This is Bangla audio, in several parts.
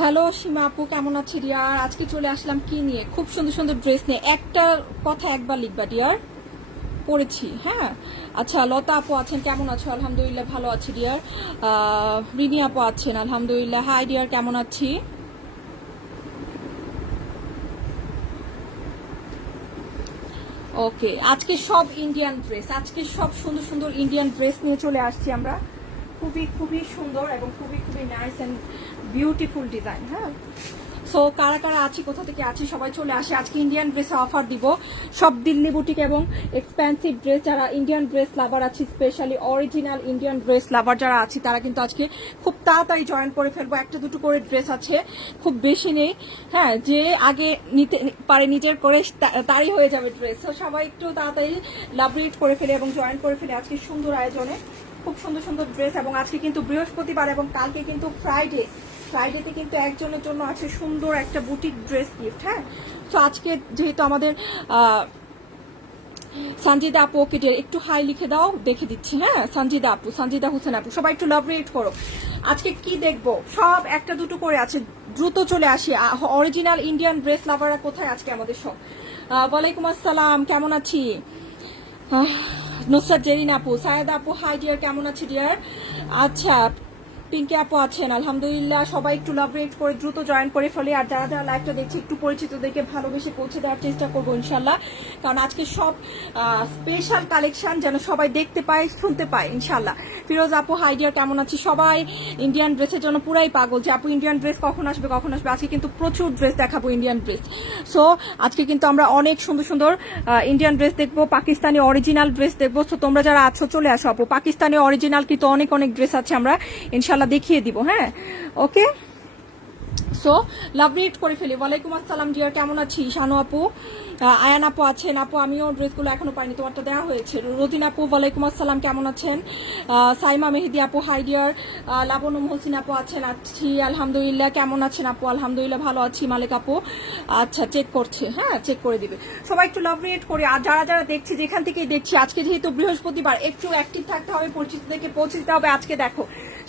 হ্যালো সীমা আপু, কেমন আছি ডিয়ার? আজকে চলে আসলাম কি নিয়ে, খুব সুন্দর সুন্দর ড্রেস নিয়ে। একটা কথা একবার লিখবা ডিয়ার, পড়েছি। হ্যাঁ, আচ্ছা লতা আপু আছেন, কেমন আছো? আলহামদুলিল্লাহ ভালো আছি ডিয়ার। রিনি আপু আছেন, আলহামদুলিল্লাহ। হাই ডিয়ার, কেমন আছি? ওকে, আজকে সব ইন্ডিয়ান ড্রেস, আজকে সব সুন্দর সুন্দর ইন্ডিয়ান ড্রেস নিয়ে চলে আসছি আমরা। খুবই খুবই সুন্দর এবং খুবই খুবই নাইস অ্যান্ড বিউটিফুল ডিজাইন। হ্যাঁ, সো কারা কারা আছি, কোথা থেকে আছি, সবাই চলে আসে। আজকে ইন্ডিয়ান ড্রেসে অফার দিব, সব দিল্লি বুটিক এবং এক্সপেন্সিভ ড্রেস। যারা ইন্ডিয়ান ড্রেস লাভার আছি, স্পেশালি অরিজিনাল ইন্ডিয়ান ড্রেস লাভার যারা আছি, তারা কিন্তু আজকে খুব তাড়াতাড়ি জয়েন করে ফেলবো। একটা দুটো করে ড্রেস আছে, খুব বেশি নেই। হ্যাঁ, যে আগে নিতে পারে নিজের করে তারই হয়ে যাবে ড্রেস। তো সবাই একটু তাড়াতাড়ি লাভ রিড করে ফেলে এবং জয়েন করে ফেলে আজকে সুন্দর আয়োজনে। খুব সুন্দর সুন্দর ড্রেস, এবং আজকে কিন্তু বৃহস্পতিবার এবং কালকে কিন্তু ফ্রাইডেতে কিন্তু একজনের জন্য আছে সুন্দর একটা বুটিক ড্রেস গিফট। হ্যাঁ, তো আজকে যেহেতু আমাদের সঞ্জিদা আপু, ওকে একটু হাই লিখে দাও, দেখে দিচ্ছি। হ্যাঁ, সঞ্জিদা আপু, সঞ্জিদা হোসেন আপু, সবাই একটু লাভ রেট করো। আজকে কি দেখবো, সব একটা দুটো করে আছে, দ্রুত চলে আসি। অরিজিনাল ইন্ডিয়ান ড্রেস লাভাররা কোথায় আজকে আমাদের সব? ওয়ালাইকুম আসসালাম, কেমন আছি? নুসরাত জেরিন আপু, সায়েদা আপু, হাই ডিয়ার, কেমন আছে ডিয়ার? আচ্ছা, পিঙ্কি আপু আছেন, আলহামদুলিল্লাহ। সবাই একটু লাভ রেট করে দ্রুত জয়েন করে ফেলে। আর যারা যারা লাইভটা দেখছে, একটু পরিচিতদেরকে ভালোবেসে পৌঁছে দেওয়ার চেষ্টা করবো ইনশাল্লাহ। কারণ আজকে সব স্পেশাল কালেকশন যেন সবাই দেখতে পায়, শুনতে পায় ইনশাল্লাহ। ফিরোজ আপু, হাই ডিয়ার, কেমন আছি? সবাই ইন্ডিয়ান ড্রেসের জন্য পুরাই পাগল যে আপু ইন্ডিয়ান ড্রেস কখন আসবে, কখন আসবে। আজকে কিন্তু প্রচুর ড্রেস দেখাবো, ইন্ডিয়ান ড্রেস। সো আজকে কিন্তু আমরা অনেক সুন্দর সুন্দর ইন্ডিয়ান ড্রেস দেখবো, পাকিস্তানি অরিজিনাল ড্রেস দেখবো। তো তোমরা যারা আছো চলে আসো আপু, পাকিস্তানি অরিজিনাল কিন্তু অনেক অনেক ড্রেস আছে, আমরা ইনশাল্লাহ দেখিয়ে দিব। হ্যাঁ, ওকে, সো লাভ রিড করে ফেলি। ওয়ালাইকুম আসসালাম ডিয়ার, কেমন আছি? শানু আপু, আয়ান আপু আছেন। আপু আমিও ড্রেসগুলো এখনো পাইনি, তোমারটা দেওয়া হয়েছে। রতিন আপু, ওয়ালাইকুম আসসালাম, কেমন আছেন? সাইমা মেহেদি আপু, হাই ডিয়ার। লাবণ্য মহসিন আপু আছেন, আছি আলহামদুলিল্লাহ। কেমন আছেন আপু? আলহামদুলিল্লাহ ভালো আছি। মালিক আপু, আচ্ছা চেক করছে, হ্যাঁ চেক করে দিবে। সবাই একটু লাভ রিড করি। আর যারা যারা দেখছি, যেখান থেকেই দেখছি, আজকে যেহেতু বৃহস্পতিবার, একটু অ্যাক্টিভ থাকতে হবে, পরিচিতদেরকে পৌঁছে দিতে হবে। আজকে দেখো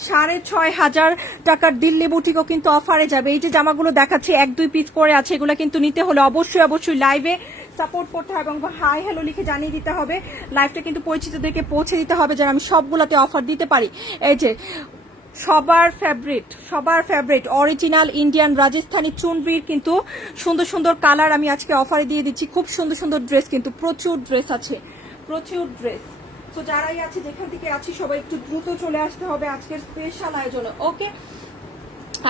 6,500 টাকার দিল্লি বুটিকও কিন্তু অফারে যাবে। এই যে জামাগুলো দেখাচ্ছি, 1-2 পিস করে আছে, এগুলো কিন্তু নিতে হলে অবশ্যই অবশ্যই লাইভে সাপোর্ট করতে হবে এবং হাই হ্যালো লিখে জানিয়ে দিতে হবে। লাইভটা কিন্তু পরিচিতদেরকে পৌঁছে দিতে হবে যেন আমি সবগুলোতে অফার দিতে পারি। এই যে সবার ফেভারিট অরিজিনাল ইন্ডিয়ান রাজস্থানী চুনরির কিন্তু সুন্দর সুন্দর কালার আমি আজকে অফারে দিয়ে দিচ্ছি। খুব সুন্দর সুন্দর ড্রেস, কিন্তু প্রচুর ড্রেস আছে, প্রচুর ড্রেস। তো যারাই আছে, যেখান থেকে আছি, সবাই একটু দ্রুত চলে আসতে হবে আজকের স্পেশাল আয়োজনে। ওকে,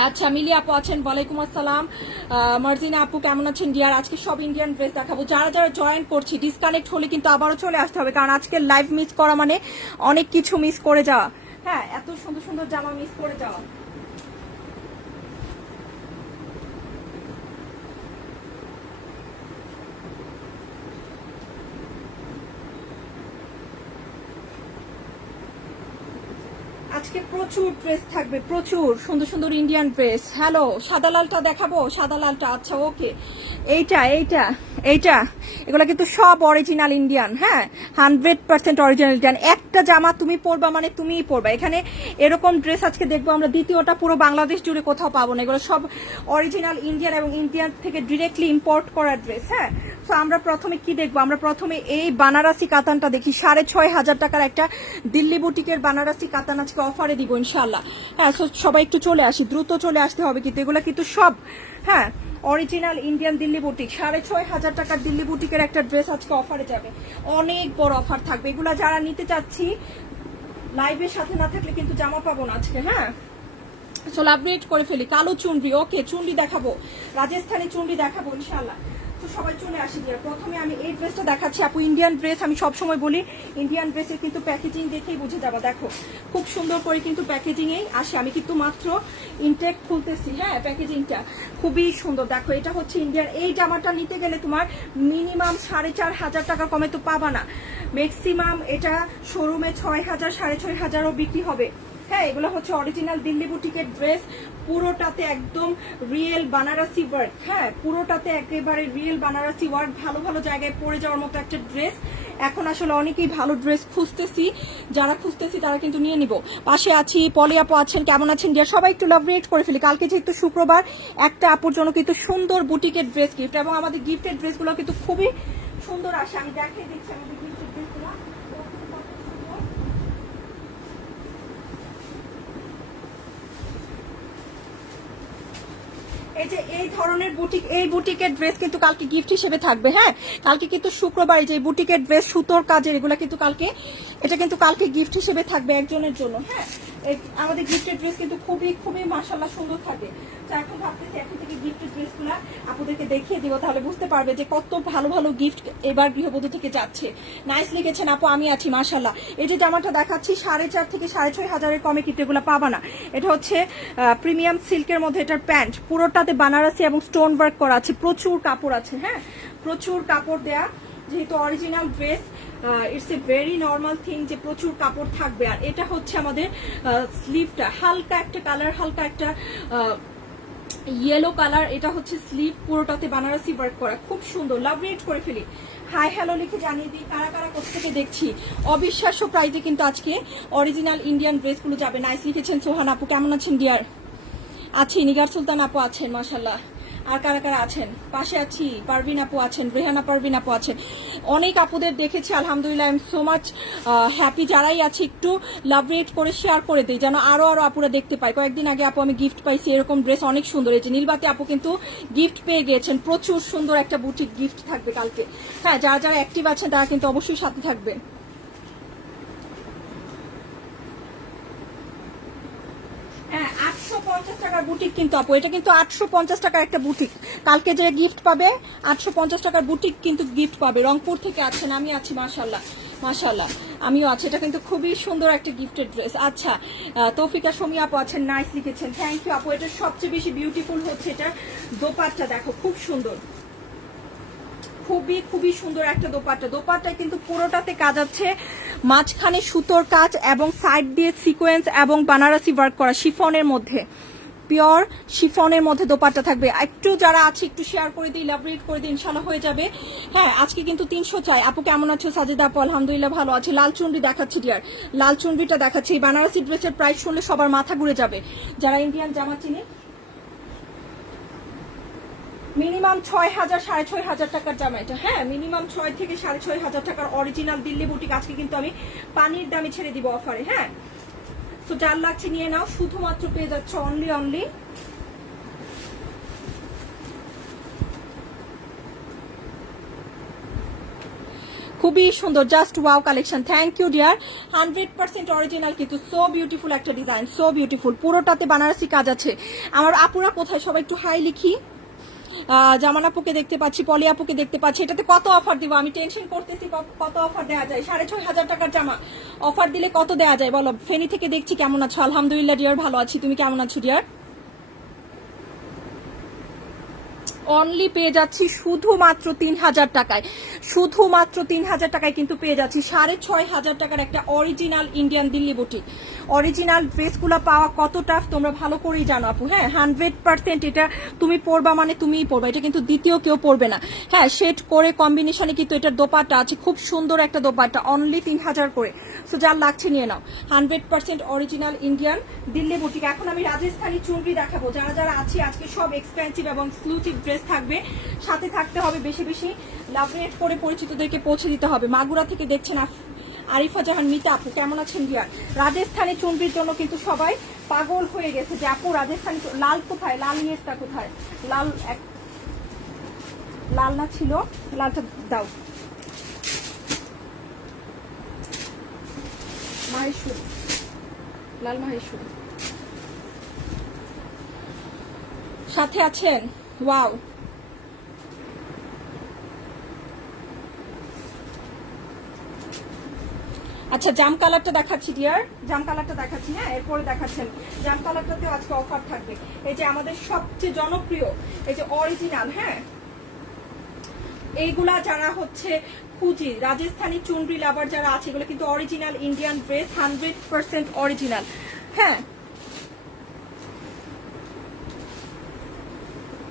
আচ্ছা মিলি আপু আছেন, ওয়ালাইকুম আসসালাম। মার্জিনা আপু, কেমন আছেন ডিয়ার? আজকে সব ইন্ডিয়ান ড্রেস দেখাবো। যারা যারা জয়েন করছি, ডিসকানেক্ট হলে কিন্তু আবারও চলে আসতে হবে, কারণ আজকের লাইভ মিস করা মানে অনেক কিছু মিস করে যাওয়া। হ্যাঁ, এত সুন্দর সুন্দর জামা মিস করে যাওয়া। আজকে প্রচুর ড্রেস থাকবে, প্রচুর সুন্দর সুন্দর ইন্ডিয়ান ড্রেস। হ্যালো, সাদা লালটা দেখাবো, সাদা লালটা। আচ্ছা ওকে, এইটা এইটা এইটা, এগুলো কিন্তু সব অরিজিনাল ইন্ডিয়ান। হ্যাঁ, 100% অরিজিনাল ইন্ডিয়ান। একটা জামা তুমি পরবা মানে তুমিই পরবা। এখানে এরকম ড্রেস আজকে দেখবো আমরা, দ্বিতীয়টা পুরো বাংলাদেশ জুড়ে কোথাও পাবো না। এগুলো সব অরিজিনাল ইন্ডিয়ান এবং ইন্ডিয়ান থেকে ডিরেক্টলি ইম্পোর্ট করা ড্রেস। হ্যাঁ, তো আমরা প্রথমে কি দেখবো, আমরা প্রথমে এই বানারসি কাতানটা দেখি। 6,500 টাকার একটা দিল্লি বুটিকের বানারসি কাতান আজকে অফারে দিব ইনশাল্লাহ। হ্যাঁ, সবাই একটু চলে আসি, দ্রুত চলে আসতে হবে কিন্তু। এগুলো কিন্তু সব হ্যাঁ অরিজিনাল ইন্ডিয়ান দিল্লি বুটিক। 6,500 টাকার দিল্লি বুটিকের একটা ড্রেস আজকে অফারে যাবে, অনেক বড় অফার থাকবে। এগুলা যারা নিতে চাচ্ছি, লাইভের সাথে না থাকলে কিন্তু জামা পাবো না আজকে। হ্যাঁ, সোলাবরেট করে ফেলি। কালো চুনরি, ওকে চুনরি দেখাবো, রাজস্থানী চুনরি দেখাবো ইনশাল্লাহ। তো সবাই চলে আসি। প্রথমে আমি এই ড্রেসটা দেখাচ্ছি আপু, ইন্ডিয়ান ড্রেস। আমি সবসময় বলি ইন্ডিয়ান ড্রেসের কিন্তু প্যাকেজিং দেখেই বুঝে যাবো। দেখো খুব সুন্দর করে কিন্তু প্যাকেজিংয়েই আসে। আমি কিন্তু মাত্র ইনটেক খুলতেছি। হ্যাঁ, প্যাকেজিংটা খুবই সুন্দর। দেখো এটা হচ্ছে ইন্ডিয়ান। এই জামাটা নিতে গেলে তোমার মিনিমাম 4,500 টাকা কমে তো পাবা না। ম্যাক্সিমাম এটা শোরুমে 6,000 6,500ও বিক্রি হবে। হ্যাঁ, এগুলো হচ্ছে অরিজিনাল দিল্লি বুটিকের ড্রেস, পুরোটাতে একদম রিয়েল বানারসি ওয়ার্ক। হ্যাঁ, পুরোটাতে একেবারে রিয়েল বানারসি ওয়ার্ক, ভালো ভালো জায়গায় পরে যাওয়ার মতো একটা ড্রেস। এখন আসলে অনেকেই ভালো ড্রেস খুঁজতেছি, যারা খুঁজতেছি তারা কিন্তু নিয়ে নিব। পাশে আছি, পলি আপু আছেন, কেমন আছেন ডিয়ার? সবাই একটু লাভ রিয়েক্ট করে ফেলি। কালকে যেহেতু শুক্রবার, একটা আপুর জন্য কিন্তু সুন্দর বুটিকের ড্রেস গিফট, এবং আমাদের গিফটের ড্রেসগুলো কিন্তু খুবই সুন্দর আসে। আমি দেখিয়ে দিচ্ছি আমাদের গিফটের ড্রেসগুলো। এই যে এই ধরনের বুটিক, এই বুটিকের ড্রেস কিন্তু কালকে গিফট হিসেবে থাকবে। হ্যাঁ, কালকে কিন্তু শুক্রবার, যে বুটিকের ড্রেস সুতোর কাজের, এগুলো কিন্তু কালকে, এটা কিন্তু কালকে গিফট হিসেবে থাকবে একজনের জন্য। হ্যাঁ, আমাদের গিফটের ড্রেস কিন্তু খুবই খুবই মাশাআল্লাহ সুন্দর থাকে। তো এখন ভাবতেছি এখন থেকে গিফটের ড্রেসগুলো আপনাদেরকে দেখিয়ে দিব, তাহলে বুঝতে পারবে যে কত ভালো ভালো গিফট এবার গৃহবধূ থেকে যাচ্ছে। নাইস লিখেছেন আপু, আমি আছি মাশাআল্লাহ। এই যে জামাটা দেখাচ্ছি 4.5 থেকে 6.5 হাজারের কমে কিন্তু এগুলো পাবা না। এটা হচ্ছে প্রিমিয়াম সিল্কের মধ্যে এটার প্যান্ট, পুরোটাতে বানারসি এবং স্টোন ওয়ার্ক করা আছে, প্রচুর কাপড় আছে। হ্যাঁ, প্রচুর কাপড় দেয়া, যেহেতু original dress, it's a very normal thing যে প্রচুর কাপড় থাকবে। আর এটা হচ্ছে আমাদের স্লিভটা, হালকা একটা কালার, হালকা একটা ইয়েলো কালার, এটা হচ্ছে স্লিভ, পুরোটাতে বানারসি ওয়ার্ক করা, খুব সুন্দর। লাভ রেট করে ফেলি, হাই হ্যালো লিখে জানিয়ে দিই কারা কারা কোথা থেকে দেখছি। অবিশ্বাস্য প্রাইজে কিন্তু আজকে অরিজিনাল ইন্ডিয়ান ড্রেসগুলো যাবে। নাইস লিখেছেন সোহান আপু, কেমন আছেন ডিয়ার? আছি, নিগার সুলতান আপু আছেন মাশাল্লাহ। আর কারা কারা আছেন? পাশে আছি, পারভিন আপু আছেন, রেহানা পারভিন আপু আছেন, অনেক আপুদের দেখেছি আলহামদুলিল্লাহ। I am so much happy. যারাই আছে একটু লাভ রেট করে শেয়ার করে দিই, যেন আরো আরো আপুরা দেখতে পাই। কয়েকদিন আগে আপু আমি গিফট পাইছি এরকম ড্রেস, অনেক সুন্দর। এই যে নীলবাতি আপু কিন্তু গিফট পেয়ে গিয়েছেন, প্রচুর সুন্দর একটা বুটিক গিফট থাকবে কালকে। হ্যাঁ, যারা যারা অ্যাক্টিভ আছেন তারা কিন্তু অবশ্যই সাথে থাকবে। হ্যাঁ, 850 টাকার বুটিক কিন্তু আপু, এটা কিন্তু 850 টাকার একটা বুটিক। কালকে যে গিফট পাবে 850 টাকার বুটিক কিন্তু গিফট পাবে। রংপুর থেকে আছেন, আমি আছি মাশাল্লাহ মাশাল্লাহ, আমিও আছি। এটা কিন্তু খুবই সুন্দর একটা গিফটেড ড্রেস। আচ্ছা, তৌফিকা শমী আপু আছেন, নাইস লিখেছেন, থ্যাংক ইউ আপু। এটা সবচেয়ে বেশি বিউটিফুল হচ্ছে এটা দোপাট্টা, দেখো খুব সুন্দর, খুবই খুবই সুন্দর একটা দোপাট্টা। দোপাট্টায় কিন্তু পুরোটাতে কাজ আছে, মাঝখানে সুতোর কাজ এবং সাইড দিয়ে সিকোয়েন্স এবং বানারসি ওয়ার্ক করা, শিফনের মধ্যে, পিওর শিফনের মধ্যে দোপাট্টা থাকবে। একটু যারা আছে একটু শেয়ার করে দিই, লাভ রেট করে দিই, ইনশাল্লাহ হয়ে যাবে। হ্যাঁ, আজকে কিন্তু 300 চাই। আপু কেমন আছো? সাজেদা আপু আলহামদুলিল্লাহ ভালো আছে। লাল চুনরি দেখাচ্ছি ডিয়ার, লাল চুনরিটা দেখাচ্ছি। এই বানারসি ড্রেসের প্রাইস শুনলে সবার মাথা ঘুরে যাবে যারা ইন্ডিয়ান জামা চিনি। মিনিমাম 6,000 6,500 টাকার জামা এটা। হ্যাঁ, মিনিমাম 6 থেকে 6,500 টাকার অরিজিনাল দিল্লি বুটিক আজকে কিন্তু আমি পানির দামে ছেড়ে দিব অফারে। হ্যাঁ, তো যার লাগছে নিয়ে নাও, শুধুমাত্র পেয়ে যাচ্ছে অনলি খুবই সুন্দর, just wow collection. Thank you dear. 100% original কিন্তু, সো বিউটিফুল একটা ডিজাইন, সো বিউটিফুল, পুরোটাতে বানারসি কাজ আছে। আমার আপুরা কোথায়? সবাই একটু হাই লিখি। জামান আপুকে দেখতে পাচ্ছি, পলি আপুকে দেখতে পাচ্ছি। এটাতে কত অফার দিব? আমি টেনশন করতেছি কত অফার দেওয়া যায়। 6,500 টাকার জামা অফার দিলে কত দেওয়া যায় বলো? ফেনী থেকে দেখছি, কেমন আছো? আলহামদুলিল্লাহ ডিয়ার, ভালো আছি, তুমি কেমন আছো ডিয়ার? অনলি পেয়ে যাচ্ছি শুধুমাত্র 3,000 টাকায়, শুধুমাত্র 3,000 টাকায় কিন্তু পেয়ে যাচ্ছি 6,500 টাকার একটা original Indian Delhi boutique. Original ড্রেসগুলো পাওয়া কত টাফ তোমরা ভালো করেই জানো আপু। হ্যাঁ, 100% এটা তুমি পরবা মানে তুমিই পরবা, এটা কিন্তু দ্বিতীয় কেউ পরবে না। হ্যাঁ, শেড করে কম্বিনেশনে কিন্তু এটার দোপাট্টা আছে, খুব সুন্দর একটা দোপাট্টা, অনলি 3,000 করে। সো যার লাগছে নিয়ে নাও, 100% অরিজিনাল ইন্ডিয়ান দিল্লি বুটিক। এখন আমি রাজস্থানী চুনরি দেখাবো। যারা যারা আছে আজকে সব এক্সপেন্সিভ এবং এক্সক্লুসিভ ড্রেস থাকবে, সাথে থাকতে হবে, বেশি বেশি লাভ রেট করে পরিচিতদেরকে পৌঁছে দিতে হবে। মাগুরা থেকে দেখছেন আরিফা জাহান মিতা আপু, কেমন আছেন ডিয়ার? রাজস্থানী চুনরির জন্য কিন্তু সবাই পাগল হয়ে গেছে যে আপু রাজস্থানী লাল কোথায়, লাল ইয়েসটা কোথায়, লাল লাল না ছিল, লালটা দাও। মাহেশ্বরী, লাল মাহেশ্বরী সাথে আছেন, ওয়াও। আচ্ছা, জাম কালারটা দেখাচ্ছি ডিয়ার, জাম কালারটা দেখাচ্ছি। হ্যাঁ, এরপরে দেখাচ্ছেন জাম কালারটাতেও আজকে অফার থাকবে। এই যে আমাদের সবচেয়ে জনপ্রিয়, এই যে অরিজিনাল, হ্যাঁ, এইগুলা যারা হচ্ছে খুঁজি রাজস্থানী চুনরি লাভার যারা আছে, এগুলো কিন্তু অরিজিনাল ইন্ডিয়ান ড্রেস, 100% অরিজিনাল। হ্যাঁ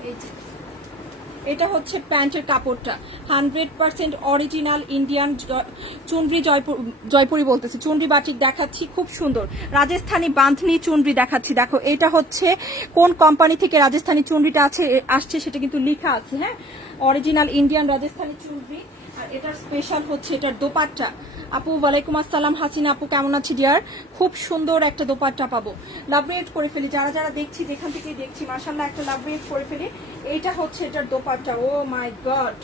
এই যে এটা হচ্ছে প্যান্টের কাপড়টা 100% অরিজিনাল ইন্ডিয়ান চুনরি জয়পুরি বলতেছি, চুনরি বাটিক দেখাচ্ছি, খুব সুন্দর রাজস্থানী বাঁধনি চুনরি দেখাচ্ছি। দেখো এটা হচ্ছে কোন কোম্পানি থেকে রাজস্থানী চুনরিটা আসছে সেটা কিন্তু লেখা আছে। হ্যাঁ, অরিজিনাল ইন্ডিয়ান রাজস্থানী চুনরি। আর এটার স্পেশাল হচ্ছে এটার দোপাট্টা। আপু ওয়ালাইকুম আসসালাম, হাসিনা আপু কেমন আছে ডিয়ার? খুব সুন্দর একটা দোপাট্টা পাবো, লাভ রেট করে ফেলি। যারা যারা দেখছি, যেখান থেকে দেখছি, মাশাআল্লাহ একটা লাভ রেট করে ফেলি। এইটা হচ্ছে এটার দোপাট্টা। ও মাই গড,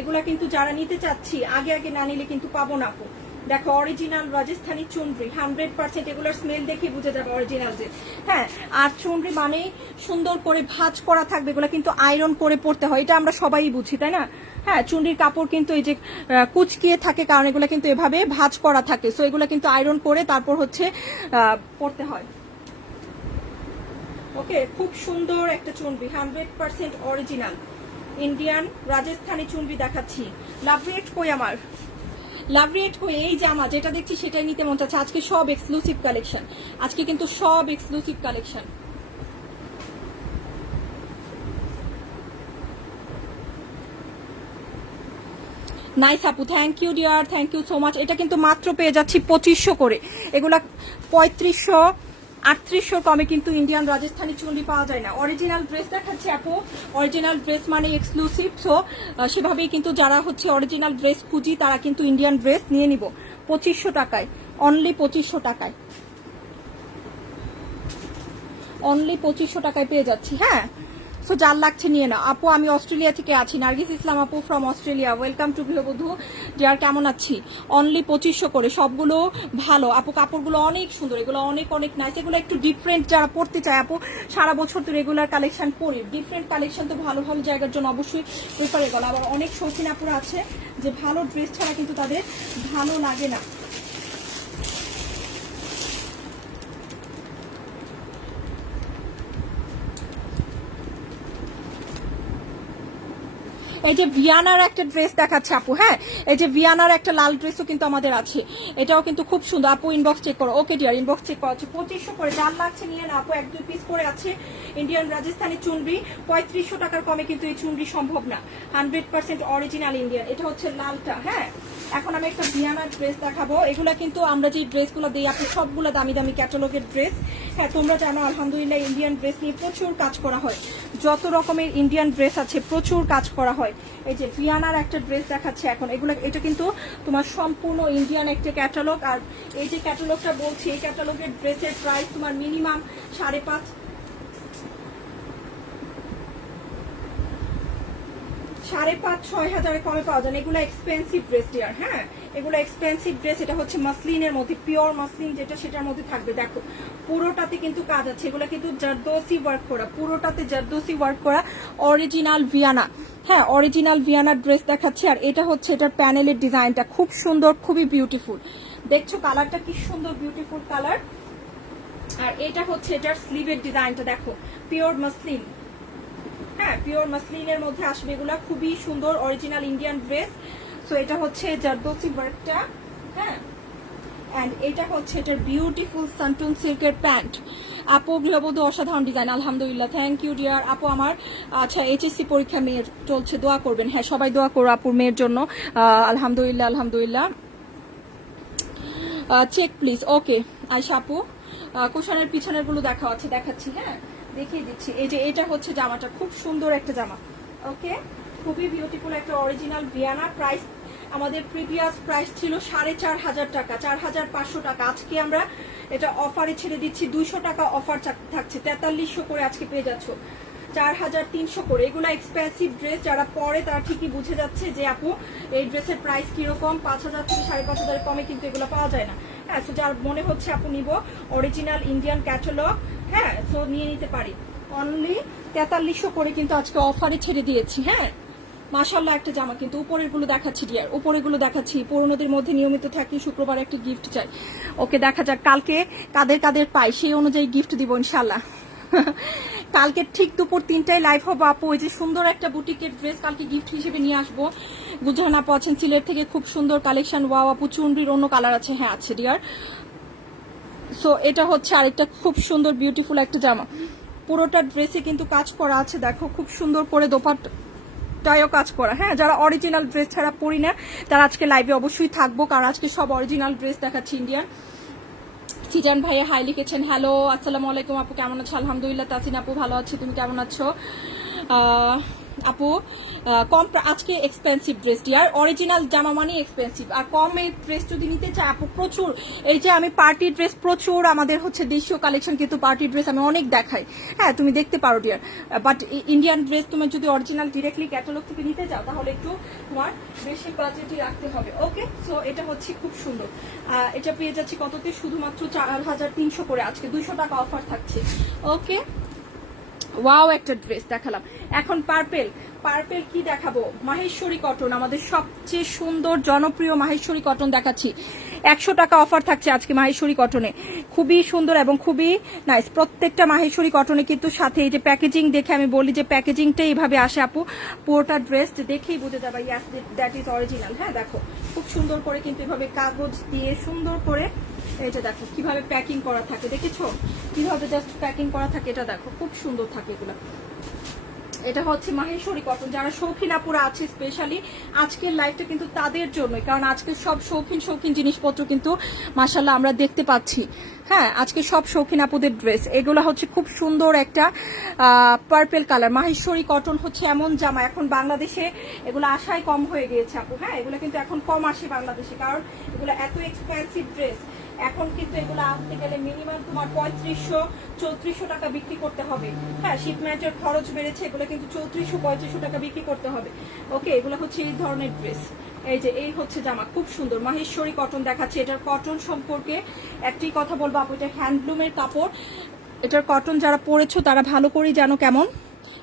এগুলা কিন্তু যারা নিতে চাচ্ছি আগে আগে না নিলে কিন্তু পাবো না আপু। দেখো অরিজিনাল রাজস্থানী চুনরি 100%, এগুলোর স্মেল দেখে বুঝে যাবে অরিজিনাল যে। হ্যাঁ, আর চুনরি মানে সুন্দর করে ভাঁজ করা থাকবে, এগুলো কিন্তু আয়রন করে পরতে হয়, এটা আমরা সবাই বুঝি তাই না? হ্যাঁ, চুনরির কাপড় কিন্তু এই যে কুচকিয়ে থাকে, কারণ এগুলো কিন্তু এভাবে ভাঁজ করা থাকে, সো এগুলো কিন্তু আয়রন করে তারপর হচ্ছে পরতে হয়। ওকে, খুব সুন্দর একটা চুনরি 100% অরিজিনাল ইন্ডিয়ান রাজস্থানী চুনরি দেখাচ্ছি। লাভ রেট কই আমার? লাভ রেট কই? এই জামা যেটা দেখছি সেটাই নিতে মন চাচ্ছে। আজকে সব এক্সক্লুসিভ কালেকশন, আজকে কিন্তু সব এক্সক্লুসিভ কালেকশন। নাইস আপু, thank you dear, thank you so much. এটা কিন্তু মাত্র পেয়ে যাচ্ছি 2500 করে, এগুলা 3500 3800 কমে কিন্তু ইন্ডিয়ান রাজস্থানী চুনরি পাওয়া যায় না। অরিজিনাল ড্রেস দেখাচ্ছি আপু, অরিজিনাল ড্রেস মানে এক্সক্লুসিভ, সো সেভাবেই কিন্তু যারা হচ্ছে অরিজিনাল ড্রেস খুঁজি তারা কিন্তু ইন্ডিয়ান ড্রেস নিয়ে নিব 2500 টাকায়, অনলি 2500 টাকায়, অনলি 2500 টাকায় পেয়ে যাচ্ছি। হ্যাঁ, সো যার লাগছে নিয়ে না আপু। আমি অস্ট্রেলিয়া থেকে আছি, নার্গিস ইসলাম আপু ফ্রম অস্ট্রেলিয়া, ওয়েলকাম টু গৃহবধূ। যার কেমন আছি? অনলি 2500 করে, সবগুলো ভালো আপু, কাপড়গুলো অনেক সুন্দর, এগুলো অনেক অনেক নাইস, এগুলো একটু ডিফারেন্ট যারা পড়তে চায় আপু। সারা বছর তো রেগুলার কালেকশন পরি, ডিফারেন্ট কালেকশন তো ভালো ভালো জায়গার জন্য অবশ্যই প্রেফারেবল। আবার অনেক শৌখিন আপুরা আছে যে ভালো ড্রেস ছাড়া কিন্তু তাদের ভালো লাগে না। এই যে ভিয়ানার একটা ড্রেস দেখাচ্ছে আপু। হ্যাঁ, এই যে ভিয়ানার একটা লাল ড্রেসও কিন্তু আমাদের আছে, এটাও কিন্তু খুব সুন্দর আপু। ইনবক্স চেক করো। ওকে ডিয়ার, ইনবক্স চেক করা আছে। 2500 করে, যার লাগছে নিয়ে না আপু। 1-2 পিস করে আছে ইন্ডিয়ান রাজস্থানী চুনরি, 3500 টাকার কমে কিন্তু এই চুনরি সম্ভব না। 100% অরিজিনাল ইন্ডিয়ান। এটা হচ্ছে লালটা। হ্যাঁ, এখন আমি একটা ভিয়ানার ড্রেস দেখাবো। এগুলা কিন্তু আমরা যে ড্রেসগুলো দিই আপু সবগুলো দামি দামি ক্যাটালগের ড্রেস। হ্যাঁ, তোমরা জানো আলহামদুলিল্লাহ ইন্ডিয়ান ড্রেস নিয়ে প্রচুর কাজ করা হয়, যত রকমের ইন্ডিয়ান ড্রেস আছে প্রচুর কাজ করা হয়। এই যে ভিয়ানার একটা ড্রেস দেখাচ্ছে এখন, এটা কিন্তু তোমার সম্পূর্ণ ইন্ডিয়ান একটা ক্যাটালগ। আর এই যে ক্যাটালগটা বলছি, এই ক্যাটালগের ড্রেসের প্রাইস তোমার মিনিমাম 5,500-6,000 কমে পাওয়া যায়। এগুলো এক্সপেন্সিভ ড্রেস ডিয়ার। হ্যাঁ, এগুলো এক্সপেন্সিভ ড্রেস। এটা হচ্ছে মাসলিনের মধ্যে, পিওর মাসলিন যেটা সেটার মধ্যে থাকবে। দেখো পুরোটাতে কিন্তু কাজ আছে, এগুলো কিন্তু জারদোসি ওয়ার্ক করা, পুরোটাতে জারদোসি ওয়ার্ক করা, অরিজিনাল ভিয়ানা। হ্যাঁ, অরিজিনাল ভিয়ানার ড্রেস দেখাচ্ছি। আর এটা হচ্ছে এটার প্যানেলের ডিজাইনটা খুব সুন্দর, খুবই বিউটিফুল। দেখছো কালারটা কি সুন্দর, বিউটিফুল কালার। আর এটা হচ্ছে এটার স্লিভের ডিজাইনটা, দেখো পিওর মাসলিন। হ্যাঁ, পিওর মাসলিনের মধ্যে আসবে, এগুলা খুবই সুন্দর অরিজিনাল ইন্ডিয়ান ড্রেস। সো এটা হচ্ছে জারদোসি ওয়ার্কটা। হ্যাঁ, এন্ড এটা হচ্ছে এটার বিউটিফুল সান্টুন সিল্কের প্যান্ট। আপু গৃহবধূ অসাধারণ ডিজাইন, আলহামদুলিল্লাহ, থ্যাংক ইউ ডিয়ার। আপু আমার আচ্ছা এইচএসসি পরীক্ষা মেয়ের চলছে, দোয়া করবেন। হ্যাঁ, সবাই দোয়া করো আপুর মেয়ের জন্য। আলহামদুলিল্লাহ আলহামদুলিল্লাহ। Check please. ওকে আয়শা আপু, কুশনের পিছনের গুলো দেখা আছে, দেখাচ্ছি। হ্যাঁ, দেখিয়ে দিচ্ছি। এই যে এটা হচ্ছে জামাটা, খুব সুন্দর একটা জামা। ওকে, খুবই বিউটিফুল একটা অরিজিনাল ভিয়ানা। প্রাইস আমাদের প্রিভিয়াস প্রাইস ছিল 4,500 টাকা, 4,500 টাকা। আজকে আমরা এটা অফারে ছেড়ে দিচ্ছি, 200 টাকা অফার থাকছে, 4300 করে আজকে পেয়ে যাচ্ছ, 4,300 করে। এগুলো এক্সপেন্সিভ ড্রেস, যারা পরে তারা ঠিকই বুঝে যাচ্ছে যে আপু এই ড্রেসের প্রাইস কিরকম। 5,000 থেকে 5,500 কমে কিন্তু এগুলো পাওয়া যায় না। হ্যাঁ, সো যার মনে হচ্ছে আপু নিব অরিজিনাল ইন্ডিয়ান ক্যাটালগ, হ্যাঁ, সো নিয়ে নিতে পারি। অনলি 4300 করে কিন্তু আজকে অফারে ছেড়ে দিয়েছি। হ্যাঁ, মাশাআল্লাহ একটা জামা কিন্তু। উপরের গুলো দেখাচ্ছি ডিয়ার, উপরের গুলো দেখাচ্ছি। পুরোনোদের মধ্যে নিয়মিত থাকি, শুক্রবার একটা গিফট চাই। ওকে, দেখা যাক কালকে কাদের কাদের পাই, সেই অনুযায়ী গিফট দিব ইনশাল্লাহ। কালকে ঠিক দুপুর 3টায় লাইভ হবো আপু। ওই যে সুন্দর একটা বুটিকের ড্রেস কালকে গিফট হিসেবে নিয়ে আসবো। গুজরান আপু আছেন সিলেট থেকে, খুব সুন্দর কালেকশন। ওয়াও আপু, চুনরির অন্য কালার আছে? হ্যাঁ আছে ডিয়ার। সো এটা হচ্ছে আরেকটা খুব সুন্দর বিউটিফুল একটা জামা, পুরোটা ড্রেসে কিন্তু কাজ করা আছে, দেখো খুব সুন্দর করে দোপাট্টায়ও কাজ করা। হ্যাঁ, যারা অরিজিনাল ড্রেস ছাড়া পরি না তারা আজকে লাইভে অবশ্যই থাকবো, কারণ আজকে সব অরিজিনাল ড্রেস দেখাচ্ছি ইন্ডিয়ান। সিজান ভাইয়া হাই লিখেছেন, হ্যালো আসসালামু আলাইকুম আপু, কেমন আছো? আলহামদুলিল্লাহ। তাসিন আপু ভালো আছি, তুমি কেমন আছো? আপু কম আজকে এক্সপেন্সিভ ড্রেস ডিয়ার, অরিজিনাল জামা মানে এক্সপেন্সিভ, আর কম এই ড্রেস যদি নিতে চাই আপু প্রচুর, এই যে আমি পার্টি ড্রেস প্রচুর আমাদের হচ্ছে দেশীয় কালেকশন, কিন্তু পার্টি ড্রেস আমি অনেক দেখাই। হ্যাঁ, তুমি দেখতে পারো ডিয়ার, বাট ইন্ডিয়ান ড্রেস তুমি যদি অরিজিনাল ডিরেক্টলি ক্যাটালগ থেকে নিতে চাও তাহলে একটু তোমার বেশি বাজেটই রাখতে হবে। ওকে, সো এটা হচ্ছে খুব সুন্দর, এটা পেয়ে যাচ্ছি কততে? শুধুমাত্র 4300 করে, আজকে 200 টাকা অফার থাকছে। ওকে, ওয়াও একটা ড্রেস দেখালাম। এখন পার্পেল কি দেখাবো? মাহেশ্বরী কটন, আমাদের সবচেয়ে সুন্দর জনপ্রিয় মাহেশ্বরী কটন দেখাচ্ছি। 100 টাকা অফার থাকছে আজকে মাহেশ্বরী কটনে, খুবই সুন্দর এবং খুবই নাইস। প্রত্যেকটা মাহেশ্বরী কটনে কিন্তু সাথে এই যে প্যাকেজিং দেখে আমি বলি যে প্যাকেজিংটা এইভাবে আসে আপু, পুরোটা ড্রেস দেখেই বুঝে যাবে ইয়াস দ্যাট ইজ অরিজিনাল। হ্যাঁ, দেখো খুব সুন্দর করে কিন্তু এভাবে কাগজ দিয়ে সুন্দর করে এই যে দেখো কিভাবে প্যাকিং করা থাকে, দেখেছো কিভাবে জাস্ট প্যাকিং করা থাকে, এটা দেখো খুব সুন্দর থাকে এগুলো। এটা হচ্ছে মাহেশ্বরী কটন, যারা শৌখিন আপুরা আছে স্পেশালি আজকের লাইফটা কিন্তু তাদের জন্যই, কারণ আজকে সব শৌখিন জিনিসপত্র কিন্তু মাশাআল্লাহ আমরা দেখতে পাচ্ছি। হ্যাঁ, আজকে সব শৌখিন আপুদের ড্রেস, এগুলো হচ্ছে খুব সুন্দর একটা পার্পেল কালার। মাহেশ্বরী কটন হচ্ছে এমন জামা, এখন বাংলাদেশে এগুলো আসাই কম হয়ে গিয়েছে আপু। হ্যাঁ, এগুলো কিন্তু এখন কম আসে বাংলাদেশে, কারণ এগুলো এত এক্সপেন্সিভ ড্রেস। এখন কিন্তু এগুলো আনতে গেলে মিনিমাম তোমার 3500-3400 টাকা বিক্রি করতে হবে। হ্যাঁ, শিপমেন্টের খরচ বেড়েছে, এগুলো কিন্তু 3400-3500 টাকা বিক্রি করতে হবে। ওকে, এগুলো হচ্ছে এই ধরনের ড্রেস। এই যে এই হচ্ছে জামা, খুব সুন্দর মাহেশ্বরী কটন দেখাচ্ছে। এটার কটন সম্পর্কে একটি কথা বলবো আপু, এটা হ্যান্ডলুমের কাপড়। এটার কটন যারা পরেছো তারা ভালো করেই জানো কেমন।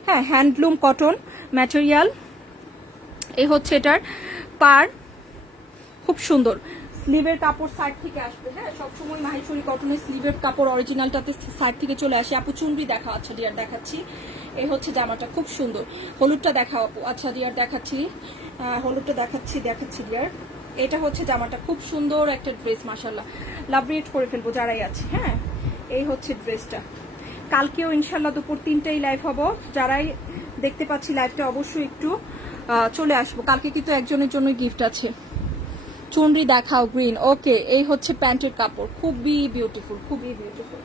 হ্যাঁ, হ্যান্ডলুম কটন ম্যাটেরিয়াল। এই হচ্ছে এটার পার, খুব সুন্দর। স্লিভের কাপড় সাইড থেকে আসবে। হ্যাঁ, সবসময় মাহেশ্বরী কটনের স্লিভের কাপড় অরিজিনালটাতে সাইড থেকে চলে আসে। আপু চুনরি দেখা, আচ্ছা ডিয়ার দেখাচ্ছি। এই হচ্ছে জামাটা খুব সুন্দর। হলুদটা দেখাও আপু, আচ্ছা ডিয়ার দেখাচ্ছি, হলুদটা দেখাচ্ছি ডিয়ার। এটা হচ্ছে জামাটা, খুব সুন্দর একটা ড্রেস, মাশাআল্লাহ লাভ রেট করে ফেলবো যারাই আছে। হ্যাঁ, এই হচ্ছে ড্রেসটা। কালকেও ইনশাল্লাহ দুপুর 3টায় লাইভ হবো, যারাই দেখতে পাচ্ছি লাইভটা অবশ্যই একটু চলে আসবো। কালকে কিন্তু একজনের জন্য গিফট আছে। চুনরি দেখাও গ্রিন। ওকে, এই হচ্ছে প্যান্টের কাপড়, খুবই বিউটিফুল, খুবই বিউটিফুল।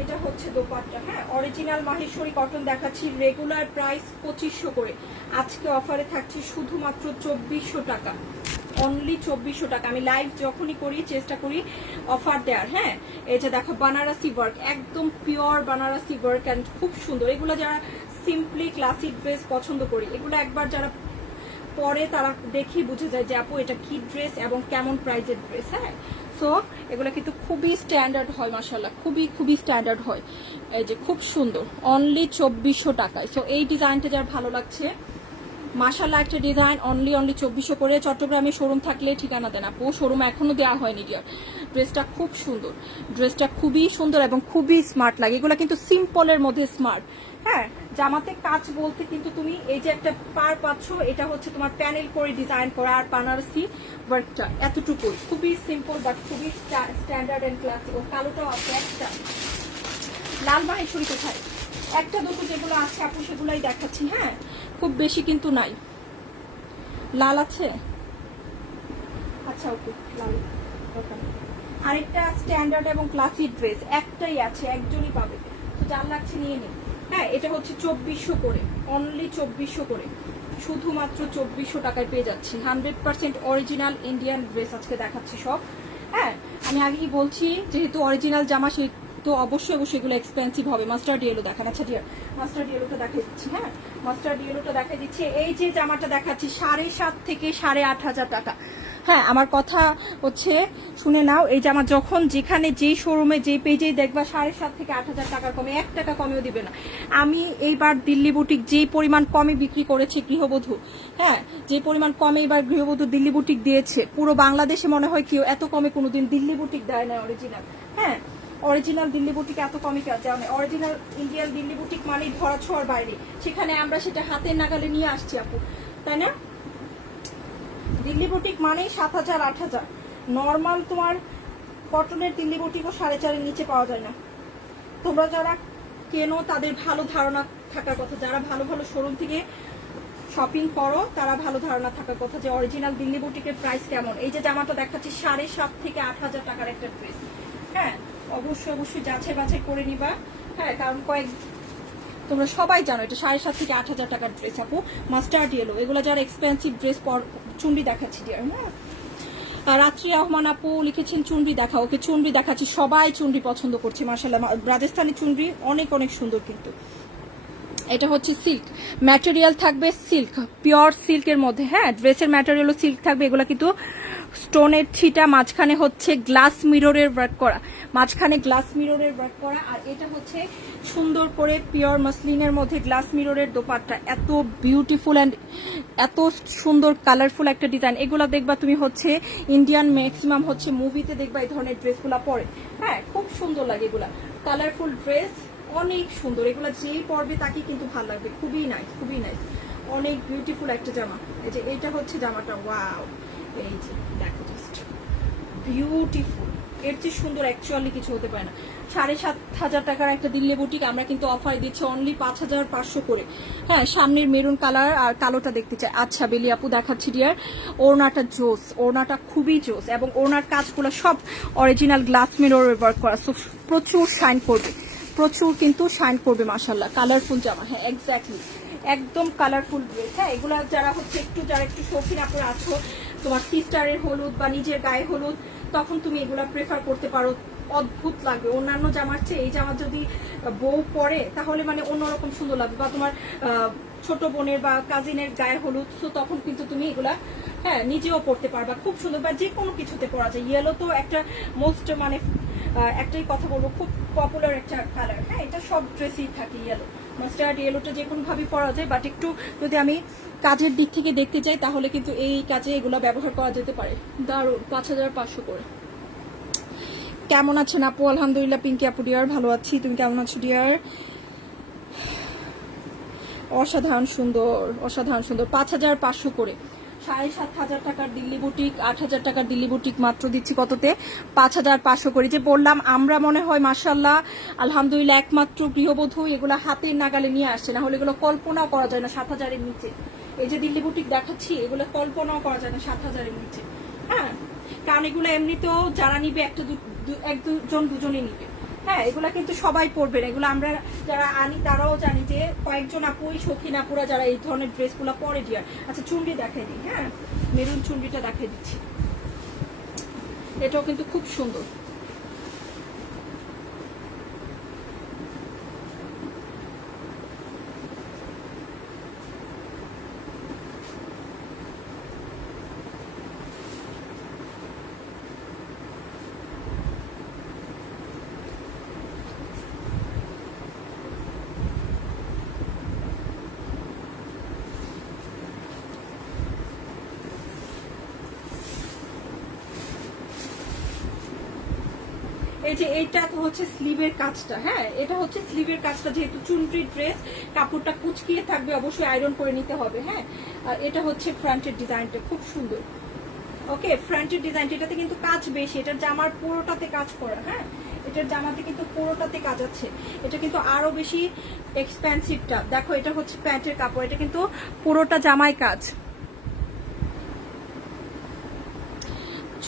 এটা হচ্ছে দোপাট্টা। হ্যাঁ, অরিজিনাল মাহেশ্বরী কটন দেখাচ্ছি, রেগুলার প্রাইস 2500 করে, আজকে অফারে থাকছে শুধুমাত্র 2400 টাকা, অনলি 2400 টাকা। আমি লাইভ যখনই করি চেষ্টা করি অফার দেওয়ার। হ্যাঁ, এই যে দেখো বানারসি ওয়ার্ক, একদম পিওর বানারসি ওয়ার্ক অ্যান্ড খুব সুন্দর। এগুলো যারা সিম্পলি ক্লাসিক ড্রেস পছন্দ করি, এগুলো একবার যারা পরে তারা দেখেই বুঝে যায় যে আপু এটা কি ড্রেস এবং কেমন প্রাইজের ড্রেস। হ্যাঁ, সো এগুলো কিন্তু খুবই স্ট্যান্ডার্ড হয়, মাশাআল্লাহ খুবই স্ট্যান্ডার্ড হয়। এই যে খুব সুন্দর, অনলি 2400 টাকায়। সো এই ডিজাইনটা যার ভালো লাগছে, মাশাআল্লাহ একটা ডিজাইন, অনলি 2400 করে। চট্টগ্রামে শোরুম থাকলে ঠিকানা দেন আপু, শোরুম এখনো দেওয়া হয়নি ডিয়ার। ড্রেসটা খুব সুন্দর, ড্রেসটা খুবই সুন্দর এবং খুবই স্মার্ট লাগে। এগুলো কিন্তু সিম্পলের মধ্যে স্মার্ট। হ্যাঁ, জামাতে কাজ বলতে কিন্তু তুমি এই যে একটা পার পাচ্ছ, এটা হচ্ছে তোমার প্যানেল করে ডিজাইন করা, আর বানারসি ওয়ার্কটা এতটুকু, খুবই সিম্পল বাট খুবই স্ট্যান্ডার্ড এন্ড ক্লাসিক। ও কালোটাও আছে একটা, লাল মাহেশ্বরী কোথায়? একটা দুটো যেগুলো আছে আপু সেগুলাই দেখাচ্ছি। হ্যাঁ, খুব বেশি কিন্তু নাই। লাল আছে, আচ্ছা ওকে, লাল। আরেকটা স্ট্যান্ডার্ড এবং ক্লাসিক ড্রেস একটাই আছে, একজনই পাবে, তো যার লাগছে নিয়ে নিন। হ্যাঁ, এটা হচ্ছে 2400 করে, অনলি 2400 করে, শুধুমাত্র 2400 টাকায় পেয়ে যাচ্ছি 100% অরিজিনাল ইন্ডিয়ান ড্রেস আজকে দেখাচ্ছি সব। হ্যাঁ, আমি আগেই বলছি যেহেতু অরিজিনাল জামা সে তো অবশ্যই এগুলো এক্সপেন্সিভ হবে। মাস্টার্ড ইয়েলো দেখান, আচ্ছা ডিয়ার মাস্টার্ড ইয়েলোটা দেখাই দিচ্ছি। হ্যাঁ, মাস্টার্ড ইয়েলোটা দেখাই দিচ্ছি। এই যে জামাটা দেখাচ্ছি 7,500 থেকে 8,500 টাকা। হ্যাঁ, আমার কথা হচ্ছে শুনে নাও, এই জামা যখন যেখানে যেই শোরুমে যেই পেজেই দেখবা 7,500 থেকে 8,000 টাকার কমে, 1 টাকা কমেও দিবে না। আমি এইবার দিল্লি বুটিক যেই পরিমাণ কমে বিক্রি করেছে গৃহবধূ, হ্যাঁ যে পরিমাণ কমে এবার গৃহবধূ দিল্লি বুটিক দিয়েছে, পুরো বাংলাদেশে মনে হয় কেউ এত কমে কোনোদিন দিল্লি বুটিক দেয় না অরিজিনাল। হ্যাঁ, অরিজিনাল দিল্লি বুটিক এত কমে দেওয়া নেই। অরিজিনাল ইন্ডিয়ান দিল্লি বুটিক মানে ধরা ছোঁয়ার বাইরে, সেখানে আমরা সেটা হাতের নাগালে নিয়ে আসছি আপু, তাই না? দিল্লি বুটিক মানেই 7,000 8,000, নর্মাল তোমার কটনের দিল্লি বুটিকও 4.5 নিচে পাওয়া যায় না। তোমরা যারা কেনো তাদের ভালো ধারণা থাকার কথা, যারা ভালো ভালো শোরুম থেকে শপিং করো তারা ভালো ধারণা থাকার কথা যে অরিজিনাল দিল্লি বুটিকের প্রাইস কেমন। এই যে জামাটা দেখাচ্ছি 7.5 থেকে 8,000 টাকার একটা ড্রেস। হ্যাঁ, অবশ্যই যাচাই বাছাই করে নিবা। হ্যাঁ, কারণ তোমরা সবাই জানো এটা 7.5 থেকে 8,000 টাকার ড্রেস আপু। মাস্টার্ড ইয়েলো, এগুলো যারা এক্সপেন্সিভ ড্রেস চুনরি দেখাচ্ছি ডিয়ার। হ্যাঁ, রাত্রি রহমান আপু লিখেছেন চুনরি দেখা। ওকে, চুনরি দেখাচ্ছি। সবাই চুনরি পছন্দ করছে মাশাআল্লাহ। রাজস্থানি চুনরি অনেক অনেক সুন্দর। কিন্তু এটা হচ্ছে সিল্ক ম্যাটেরিয়াল থাকবে, সিল্ক পিওর সিল্কের মধ্যে। হ্যাঁ, ড্রেসের ম্যাটেরিয়ালও সিল্ক থাকবে। এগুলো কিন্তু স্টোনের ছিটা, মাঝখানে হচ্ছে গ্লাস মিররের ওয়ার্ক করা, মাঝখানে গ্লাস মিররের ওয়ার্ক করা। আর এটা হচ্ছে সুন্দর করে পিওর মাসলিনের মধ্যে গ্লাস মিররের দোপাট্টা। এত বিউটিফুল অ্যান্ড এত সুন্দর কালারফুল একটা ডিজাইন। এগুলো দেখবা তুমি হচ্ছে ইন্ডিয়ান ম্যাক্সিমাম হচ্ছে মুভিতে দেখবা এই ধরনের ড্রেসগুলো পরে। হ্যাঁ, খুব সুন্দর লাগে এগুলা, কালারফুল ড্রেস অনেক সুন্দর। এগুলো যেই পরবে তাকে কিন্তু ভালো লাগবে। খুবই নাইস, খুবই নাইস, অনেক বিউটিফুল একটা জামা। এই যে এইটা হচ্ছে জামাটা, ওয়াও, এই যে দেখো জাস্ট বিউটিফুল। এর চেয়ে সুন্দর অ্যাকচুয়ালি কিছু হতে পারে না। 7,500 টাকার একটা দিল্লি বুটিক আমরা কিন্তু অফার দিচ্ছি অনলি 5,500 করে। হ্যাঁ, সামনের মেরুন কালার আর কালোটা দেখতে চাই। আচ্ছা বেলি আপু দেখাচ্ছি ডিয়ার। ওড়নাটা জোস, ওড়নাটা খুবই জোস এবং ওড়নার কাজগুলো সব অরিজিনাল গ্লাস মিরর ওয়ার্ক করা। প্রচুর শাইন করবে, প্রচুর কিন্তু শাইন করবে মাশাআল্লাহ। কালারফুল জামা, হ্যাঁ এক্স্যাক্টলি, একদম কালারফুল ড্রেস। হ্যাঁ, এগুলা যারা একটু শৌখিন আপনারা আছো, তোমার সিস্টারের হলুদ বা নিজের গায়ে হলুদ, তখন তুমি এগুলা প্রেফার করতে পারো। অদ্ভুত লাগবে অন্যান্য জামার চেয়ে। এই জামা যদি বউ পরে তাহলে মানে অন্যরকম সুন্দর লাগবে। বা তোমার ছোট বোনের বা কাজিনের গায়ে হলুদ, তো তখন কিন্তু তুমি এগুলা হ্যাঁ নিজেও পরতে পারবা, খুব সুন্দর। বা যে কোনো কিছুতে পরা যায়। ইয়েলো তো একটা মোস্ট মানে একটাই কথা বলবো, খুব পপুলার একটা কালার। হ্যাঁ, এটা সব ড্রেসেই থাকে ইয়েলো। মাস্টার্ড ইয়েলোটা যে কোনোভাবেই পরা যায়, বাট একটু যদি আমি কাজের দিক থেকে দেখতে চাই তাহলে কিন্তু এই কাজে এগুলো ব্যবহার করা যেতে পারে। দারুণ, 5,500 করে। কেমন আছেন আপু? আলহামদুলিল্লাহ পিঙ্কি আপু ডিয়ার, ভালো আছি। তুমি কেমন আছো ডিয়ার? অসাধারণ সুন্দর, অসাধারণ সুন্দর। 5,500 করে। 7,500 টাকার দিল্লি বুটিক, 8,000 টাকার দিল্লি বুটিক মাত্র দিচ্ছি কততে? 5,500 করে। যে বললাম আমরা মনে হয় মাশাআল্লাহ আলহামদুলিল্লাহ একমাত্র গৃহবধূ এগুলো হাতের নাগালে নিয়ে আসছে, না হলে এগুলো কল্পনাও করা যায় না 7,000-এর নিচে। এই যে দিল্লি বুটিক দেখাচ্ছি এগুলো কল্পনাও করা যায় না 7,000-এর নিচে। হ্যাঁ, কারণ এগুলো এমনিতেও যারা নিবে এক দুজন দুজনে নিবে। হ্যাঁ, এগুলা কিন্তু সবাই পরবে না। এগুলো আমরা যারা আনি তারাও জানি যে কয়েকজন আপুই শৌখিন আপুরা যারা এই ধরনের ড্রেসগুলো পরে ডিয়ার। আচ্ছা চুনরি দেখাই দিই। হ্যাঁ, মেরুন চুনরিটা দেখাই দিচ্ছি। এটাও কিন্তু খুব সুন্দর। এই যে এইটা হচ্ছে স্লিভের কাজটা। হ্যাঁ, এটা হচ্ছে স্লিভের কাজটা। যেহেতু চুনরি ড্রেস, কাপড়টা কুচকিয়ে থাকবে, অবশ্যই আয়রন করে নিতে হবে। হ্যাঁ, আর এটা হচ্ছে ফ্রন্টের ডিজাইনটা, খুব সুন্দর। ওকে, ফ্রন্টের ডিজাইনটা, এটাতে কিন্তু কাজ বেশি। এটার জামার পুরোটাতে কাজ করা। হ্যাঁ, এটার জামাতে কিন্তু পুরোটাতে কাজ আছে। এটা কিন্তু আরো বেশি এক্সপেন্সিভটা। দেখো, এটা হচ্ছে প্যান্টের কাপড়, এটা কিন্তু পুরোটা জামায় কাজ।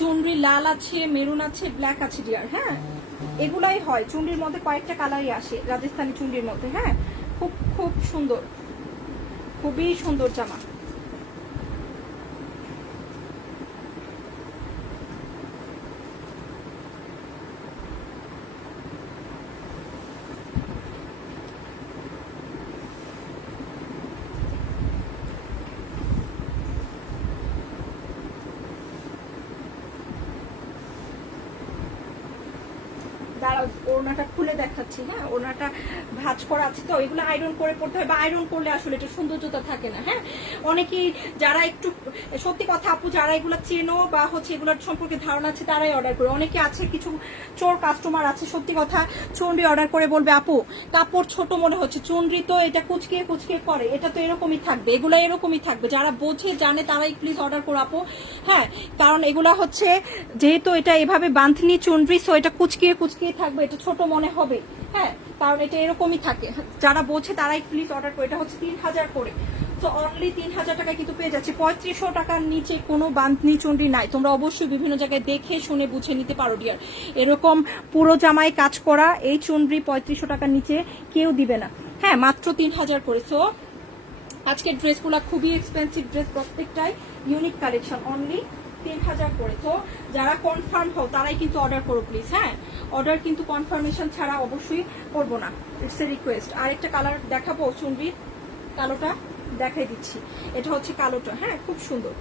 চুনরি লাল আছে, মেরুন আছে, ব্ল্যাক আছে ডিয়ার। হ্যাঁ, এগুলাই হয় চুনরির মধ্যে, কয়েকটা কালারই আসে রাজস্থানি চুনরির মধ্যে। হ্যাঁ, খুব খুব সুন্দর, খুবই সুন্দর জামা। দাঁড়াও ওড়নাটা খুলে দেখাচ্ছি। হ্যাঁ, ওড়নাটা ভাঁজ করা আছে তো, এগুলো আয়রন করে পড়তে হয়, বা আয়রন করলে আসলে এটা সৌন্দর্যতা থাকে না। হ্যাঁ, অনেকেই যারা একটু সত্যি কথা আপু, যারা এগুলো চেনো বা হচ্ছে এগুলোর সম্পর্কে ধারণা আছে তারাই অর্ডার করে। অনেকে আছে কিছু চোর কাস্টমার আছে, সত্যি কথা, চুনরি অর্ডার করে বলবে আপু কাপড় ছোট মনে হচ্ছে, চুনরি তো এটা কুচকিয়ে কুচকিয়ে করে, এটা তো এরকমই থাকবে, এগুলো এরকমই থাকবে। যারা বোঝে জানে তারাই প্লিজ অর্ডার করো আপু। হ্যাঁ, কারণ এগুলা হচ্ছে যেহেতু এটা এভাবে বাঁধনি চুনরি, সো এটা কুচকিয়ে কুচকিয়ে থাকবে, এটা ছোট মনে হবে। হ্যাঁ, কারণ এটা এরকমই থাকে, যারা বোঝে তারাই প্লিজ অর্ডার করে। এটা হচ্ছে 3000 করে, তো অনলি 3000 টাকায় কিন্তু পেয়ে যাচ্ছে। 3500 টাকার নিচে কোনো বাঁধনি চুনরি নাই। তোমরা অবশ্যই বিভিন্ন জায়গায় দেখে শুনে বুঝে নিতে পারো ডিয়ার। এরকম পুরো জামায় কাজ করা এই চুনরি 3500 টাকার নিচে কেউ দিবে না। হ্যাঁ, মাত্র 3000 করে। সো আজকের ড্রেসগুলো খুবই এক্সপেন্সিভ ড্রেস, প্রত্যেকটাই ইউনিক কালেকশন, অনলি 3000 করে। তো যারা কনফার্ম হও তারাই কিন্তু অর্ডার করো প্লিজ। হ্যাঁ, অর্ডার কিন্তু কনফার্মেশন ছাড়া অবশ্যই করবো না, ইটস এ রিকোয়েস্ট। আরেকটা কালার দেখাবো চুনরির, কালোটা দেখাই দিচ্ছি। এটা হচ্ছে কালোটা। হ্যাঁ, খুব সুন্দর,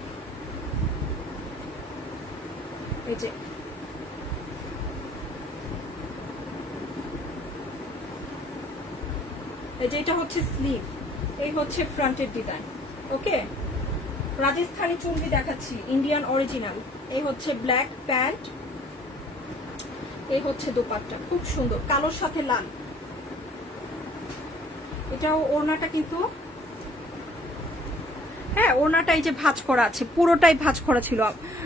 এই যে এটা হচ্ছে স্লিভ, এই হচ্ছে ফ্রন্টের ডিজাইন। ওকে, রাজস্থানি চুনরি দেখাচ্ছি, ইন্ডিয়ান অরিজিনাল। এই হচ্ছে ব্ল্যাক প্যান্ট, এই হচ্ছে দোপাট্টা, খুব সুন্দর, কালোর সাথে লাল। এটাও ওড়নাটা কিন্তু, হ্যাঁ ওড়নাটা এই যে ভাঁজ করা আছে, পুরোটাই ভাঁজ করা ছিল,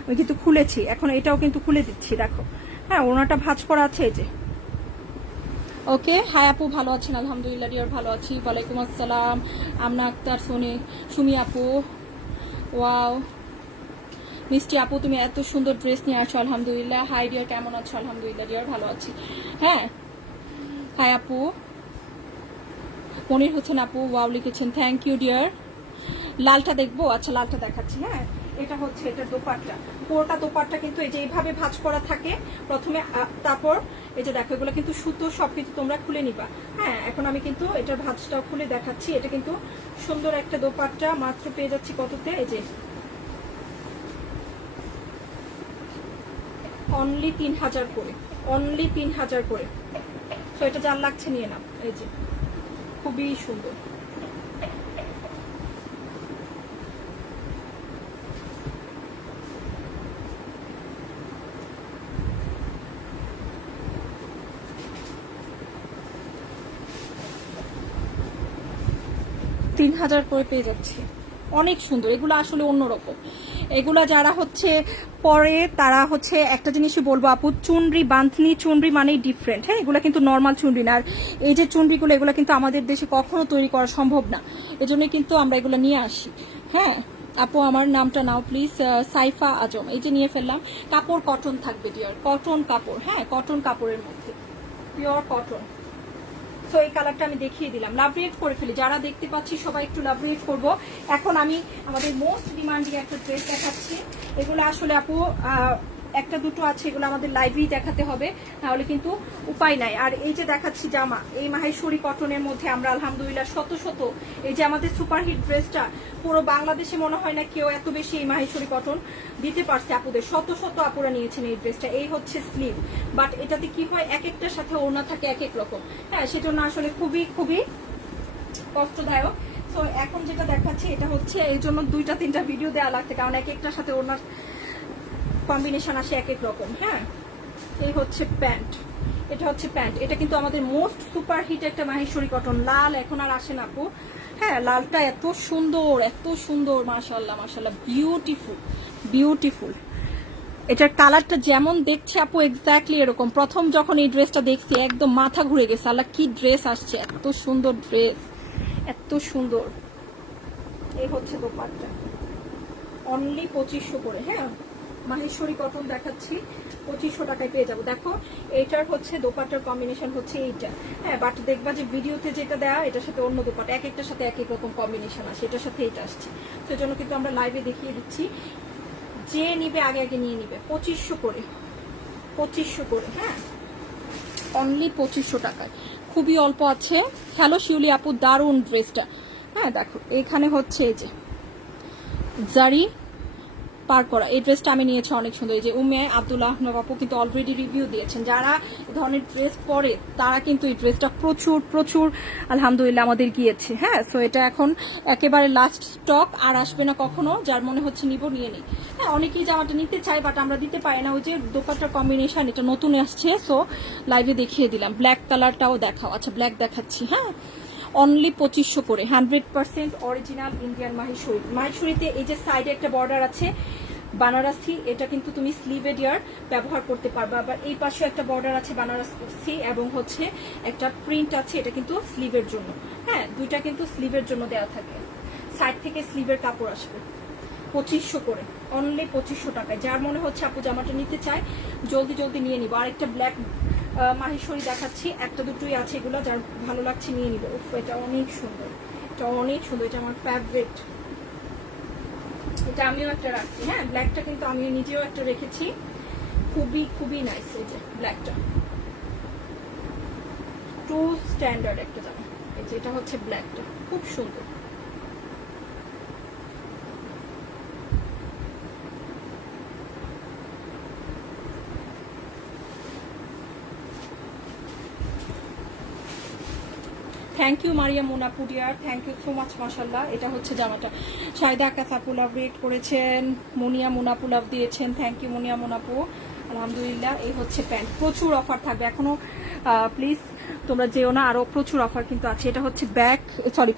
আমি কিন্তু খুলেছি, এখন এটাও কিন্তু খুলে দিচ্ছি, দেখো। হ্যাঁ, ওড়নাটা ভাঁজ করা আছে, এই যে। ওকে, হাই আপু, ভালো আছেন? আলহামদুলিল্লাহ ডিয়ার, ভালো আছি। ওয়ালাইকুম আসসালাম আমনা আক্তার, সুমি আপু, ওয়াও মিষ্টি আপু, তুমি এত সুন্দর ড্রেস নিয়ে আসো, আলহামদুলিল্লাহ। হাই ডিয়ার, কেমন আছো? আলহামদুলিল্লাহ ডিয়ার, ভালো আছি। হ্যাঁ, হাই আপু। মনির হোসেন আপু ওয়াও লিখেছেন, থ্যাংক ইউ ডিয়ার। লালটা দেখবো? আচ্ছা, লালটা দেখাচ্ছি। হ্যাঁ, এটা হচ্ছে এটা দোপাট্টা, পুরোটা দোপাট্টা কিন্তু এই যে এইভাবে ভাঁজ করা থাকে প্রথমে, তারপর এই যে দেখো এগুলো কিন্তু সুতো, সবকিছু তোমরা খুলে নিবা। হ্যাঁ, এখন আমি কিন্তু এটার ভাঁজটাও খুলে দেখাচ্ছি। এটা কিন্তু সুন্দর একটা দোপাট্টা, মাত্র পেয়ে যাচ্ছি কততে, এই যে অনলি 3000 করে, অনলি 3000 করে। তো এটা যার লাগছে নিয়ে নাও, এই যে খুবই সুন্দর। তিন 3000 করে পেয়ে যাচ্ছি, অনেক সুন্দর। এগুলো আসলে অন্যরকম, এগুলা যারা হচ্ছে পরে তারা হচ্ছে একটা জিনিসই বলবো আপু, চুনরি বাঁধনি চুনরি মানেই ডিফারেন্ট। হ্যাঁ, এগুলো কিন্তু নর্মাল চুনরি না। আর এই যে চুনরিগুলো, এগুলো কিন্তু আমাদের দেশে কখনো তৈরি করা সম্ভব না, এজন্য কিন্তু আমরা এগুলো নিয়ে আসি। হ্যাঁ আপু, আমার নামটা নাও প্লিজ, সাইফা আজম। এই যে নিয়ে ফেললাম। কাপড় কটন থাকবে ডিয়ার, কটন কাপড়। হ্যাঁ, কটন কাপড়ের মধ্যে, পিওর কটন। সো এই কালারটা আমি দেখিয়ে দিলাম, লাভ রেট করে ফেলি। যারা দেখতে পাচ্ছি সবাই একটু লাভ রেট করবো। এখন আমি আমাদের মোস্ট ডিমান্ডিং একটা ড্রেস দেখাচ্ছি। এগুলো আসলে আপু একটা দুটো আছে, এগুলো আমাদের লাইভেই দেখাতে হবে, তাহলে কিন্তু উপায় নাই। আর এই যে দেখাচ্ছি জামা, এই মাহেশ্বরী কটনের মধ্যে আমরা আলহামদুলিল্লাহ শত শত, এই যে আমাদের সুপারহিট ড্রেসটা, পুরো বাংলাদেশে মনে হয় না কেউ এত বেশি এই মাহেশ্বরী কটন দিতে পারছে আপুদের। শত শত আপুরা নিয়েছেন এই ড্রেসটা। এই হচ্ছে স্লিভ, বাট এটাতে কি হয়, এক একটার সাথে ওড়না থাকে এক এক রকম। হ্যাঁ, সেজন্য আসলে খুবই খুবই কষ্টদায়ক। তো এখন যেটা দেখাচ্ছি এটা হচ্ছে, এই জন্য 2-3টা ভিডিও দেওয়া লাগছে, কারণ এক একটার সাথে ওড়নার কম্বিনেশন আসে এক এক রকম। হ্যাঁ, এই হচ্ছে প্যান্ট, এটা হচ্ছে প্যান্ট। এটা কিন্তু আমাদের মোস্ট সুপার হিট একটা মাহেশ্বরী কটন। লাল এখন আর আসে না আপু। হ্যাঁ, লালটা এত সুন্দর, এত সুন্দর, মাশাআল্লাহ মাশাআল্লাহ, বিউটিফুল বিউটিফুল। এটার কালারটা যেমন দেখছি আপু এক্স্যাক্টলি এরকম। প্রথম যখন এই ড্রেসটা দেখছি একদম মাথা ঘুরে গেছে, আল্লাহ কি ড্রেস আসছে, এত সুন্দর ড্রেস, এত সুন্দর। এই হচ্ছে দোপাট্টা, অনলি 2500 করে। হ্যাঁ, মাহেশ্বরী কটন দেখাচ্ছি, 2500 টাকায় পেয়ে যাবো। দেখো এইটার হচ্ছে দোপাট্টার কম্বিনেশন হচ্ছে এইটা। হ্যাঁ, বাট দেখবা যে ভিডিওতে যেটা দেওয়া এটার সাথে অন্য দোপাট্টা, এক একটার সাথে এক এক রকম কম্বিনেশন আসে, এটার সাথে এটা আসছে। সেই জন্য কিন্তু আমরা লাইভে দেখিয়ে দিচ্ছি, যে নিবে আগে আগে নিয়ে নিবে। 2500 করে, 2500 করে। হ্যাঁ, অনলি 2500 টাকায়, খুবই অল্প আছে। হ্যালো শিউলি আপু, দারুণ ড্রেসটা। হ্যাঁ দেখো, এখানে হচ্ছে এই যে জারি পার করা। এই ড্রেসটা আমি নিয়েছি, অনেক সুন্দর। এই যে উম্মে আব্দুল্লাহ নবাবু কিন্তু অলরেডি রিভিউ দিয়েছেন। যারা এই ধরনের ড্রেস পরে তারা কিন্তু এই ড্রেসটা প্রচুর প্রচুর আলহামদুলিল্লাহ আমাদের গিয়েছে। হ্যাঁ, সো এটা এখন একেবারে লাস্ট স্টক, আর আসবে না কখনো। যার মনে হচ্ছে নিব নিয়ে নিই। হ্যাঁ, অনেকেই জামাটা নিতে চায় বাট আমরা দিতে পারি না, ওই যে দোকানটার কম্বিনেশন এটা নতুন আসছে, সো লাইভে দেখিয়ে দিলাম। ব্ল্যাক কালারটাও দেখাও। আচ্ছা, ব্ল্যাক দেখাচ্ছি। হ্যাঁ, অনলি 2500 করে, 100% অরিজিনাল ইন্ডিয়ান মাহেশ্বরী। মাহেশ্বরীতে এই যে সাইডে একটা বর্ডার আছে বানারসি, এটা কিন্তু তুমি স্লিভে ডিয়ার ব্যবহার করতে পারবে। আবার এই পাশে একটা বর্ডার আছে বানারসি এবং হচ্ছে একটা প্রিন্ট আছে, এটা কিন্তু স্লিভের জন্য। হ্যাঁ, দুইটা কিন্তু স্লিভের জন্য দেওয়া থাকে, সাইড থেকে স্লিভের কাপড় আসবে। 2500 করে, অনলি 2500 টাকায়। যার মনে হচ্ছে আপু জামাটা নিতে চায় জলদি জলদি নিয়ে নিবো। আরেকটা ব্ল্যাক মাহেশ্বরী দেখাচ্ছি, একটা দুটোই আছে, এগুলো যার ভালো লাগছে নিয়ে নিবে। এটা অনেক সুন্দর, এটা অনেক সুন্দর, এটা আমার ফেভারিট। এটা আমিও একটা রাখছি। হ্যাঁ, ব্ল্যাকটা কিন্তু আমি নিজেও একটা রেখেছি, খুবই খুবই নাইস। এই যে ব্ল্যাকটা টু স্ট্যান্ডার্ড একটা জামা। এই যে এটা হচ্ছে ব্ল্যাকটা, খুব সুন্দর। Thank you Maria Monapu dear, thank you so much. মাশাল্লাহ, এটা হচ্ছে জামাটা। শাহিদা কাসাপু লাভ রেট করেছেন, মুনিয়া মোনাপু লাভ দিয়েছেন, থ্যাংক ইউ মুনিয়া মোনাপু, আলহামদুলিল্লাহ। এই হচ্ছে প্যান্ট, প্রচুর অফার থাকবে এখনো, প্লিজ তোমরা যেও না, আরো প্রচুর অফার কিন্তু আছে। এটা হচ্ছে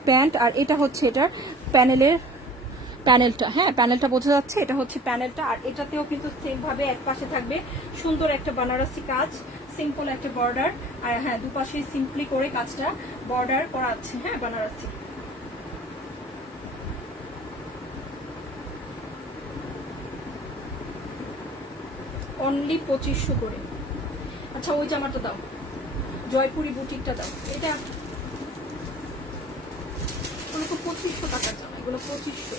প্যান্ট, আর এটা হচ্ছে এটার প্যানেলটা। হ্যাঁ, প্যানেলটা বোঝা যাচ্ছে, এটা হচ্ছে প্যানেলটা। আর এটাতেও কিন্তু সেম ভাবে এক পাশে থাকবে সুন্দর একটা বানারসি কাজ, সিম্পল একটা বর্ডার। আর হ্যাঁ, দুপাশে সিম্পলি করে কাজটা বর্ডার করা আছে। হ্যাঁ, বানারসি। অনলি 2500 করে। আচ্ছা, ওই জামাটা দাও, জয়পুরি বুটিকটা দাও। এটা ওগুলো তো 2500 টাকার জামা, এগুলো 2500।